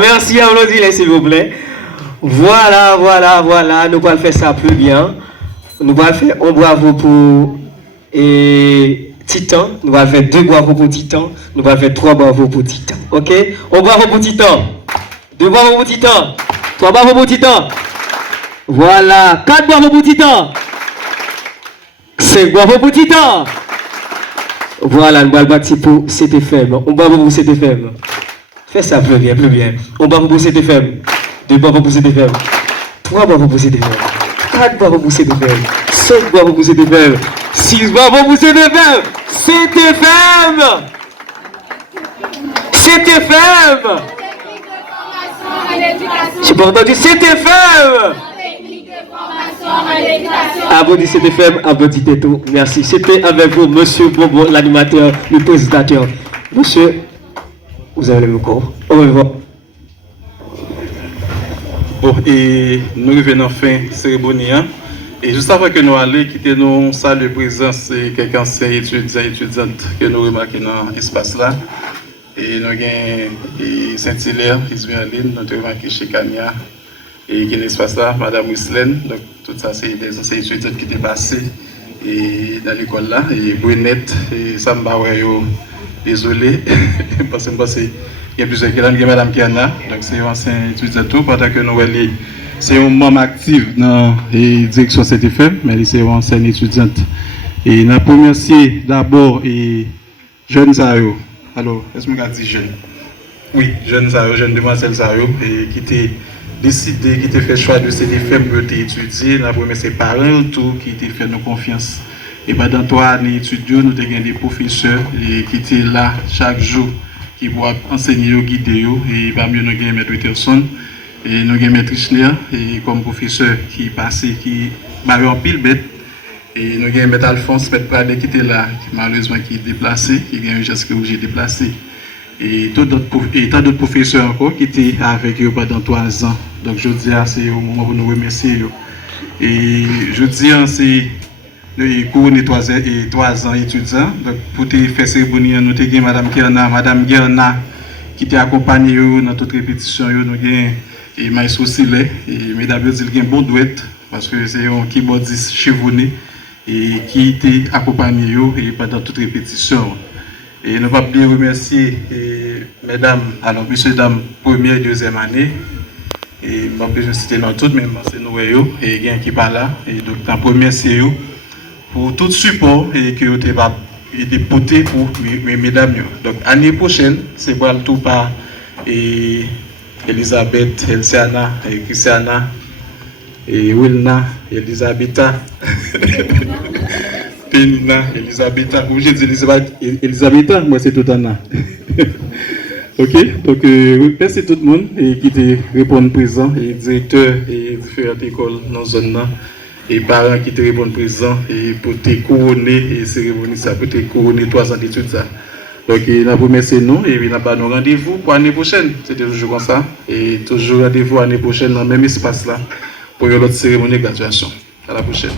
Merci, applaudissez s'il vous plaît. Voilà, nous allons faire ça plus bien. Nous allons faire un bravo pour Titan. Nous allons faire 2 bravos pour Titan. Nous allons faire 3 bravos pour Titan. Ok? Un bravo pour Titan. 2 bravos pour Titan. 3 bravos pour Titan. Voilà, 4 bravos pour Titan. 5 bravos pour Titan. Voilà, nous allons bâtir pour CTFM. On va pour CTFM. Fais ça plus bien, plus bien. On va pour CTFM. 2 bras pour CTFM. 3 bras pour CTFM. 4 bras pour CTFM. 5 bras pour CTFM. 6 bras pour CTFM. CTFM. CTFM. J'ai pas entendu CTFM. Applaudissez CTFM, applaudissez tout. Merci. C'était avec vous, Monsieur Bobo, l'animateur, le présentateur. Monsieur, vous avez le micro. Au revoir. Bon, et nous revenons fin cérémonie. Et juste avant que nous allions quitter nos salles de présence, c'est quelques anciens étudiantes que nous remarquons dans l'espace là. Et nous avons Saint-Hilaire, Ismaëline, nous avons remarqué chez Kania. Et qui est l'espace là, Madame Wislaine. Donc, tout ça, c'est des anciens étudiants qui étaient passés dans l'école là. Et Brunette, et Samba, désolé, parce que il y a plusieurs qui ont Madame Kiana. Donc, c'est un ancien étudiant tout, pendant que nous c'est un membre actif dans la direction CTFM, mais c'est une ancienne étudiante. Et nous remercier d'abord les jeunes Zayo. Alors, est-ce que je dis jeunes? Oui, jeunes Zayo, jeunes demoiselles Zayo, qui étaient décidé, qui t'a fait choix de CTFM pour étudier. Nous avons ses parents tout qui t'a fait nos confiance. Et pendant 3 années d'études, nous avons des professeurs qui étaient là chaque jour, qui vont enseigner, guider. Et parmi nous, nous avons M. Peterson, et nous avons M. Richner, et comme professeur qui passait, qui m'a eu en pile bête. Et nous avons M. Alphonse, M. Pradé qui était là, qui malheureusement qui est déplacé, qui a un geste que j'ai déplacé. Et tant d'autres professeurs encore qui étaient avec eux pendant 3 ans. Donc je dis, c'est au moment où nous remercions. Et je dis, c'est le cours de 3 ans étudiants. Donc pour faire cérémonie, nous avons Madame Guerna qui t'a accompagné dans toute répétition. Nous avons Maïs Sile, et Mesdames, il y a un bon duet parce que c'est un keyboardiste chevronné et qui t'a accompagné pendant toute répétition. Et nous allons bien remercier mesdames, alors messieurs, dames, première et deuxième année. Et je vais vous citer dans toutes, mais c'est nous et il y a qui parle là. Et donc, en première, c'est eux pour tout support et que vous avez porté pour mesdames. Donc, l'année prochaine, c'est pour le tout par Elisabeth, Elsiana, et Christiana, et Wilna, Elisabetta. Pénina, Elisabetta, comme j'ai dit Elisabetta, moi c'est tout en a. Ok, donc merci tout le monde qui te répond présent, et directeur et différentes écoles dans la zone là, et parents qui te répondent présent, et pour te couronner, et cérémonie ça, pour te couronner 3 ans d'études ça. Donc nous remercions nous, et nous avons rendez-vous pour l'année prochaine, c'était toujours comme ça, et toujours rendez-vous l'année prochaine dans le même espace là, pour une autre cérémonie de graduation. À la prochaine.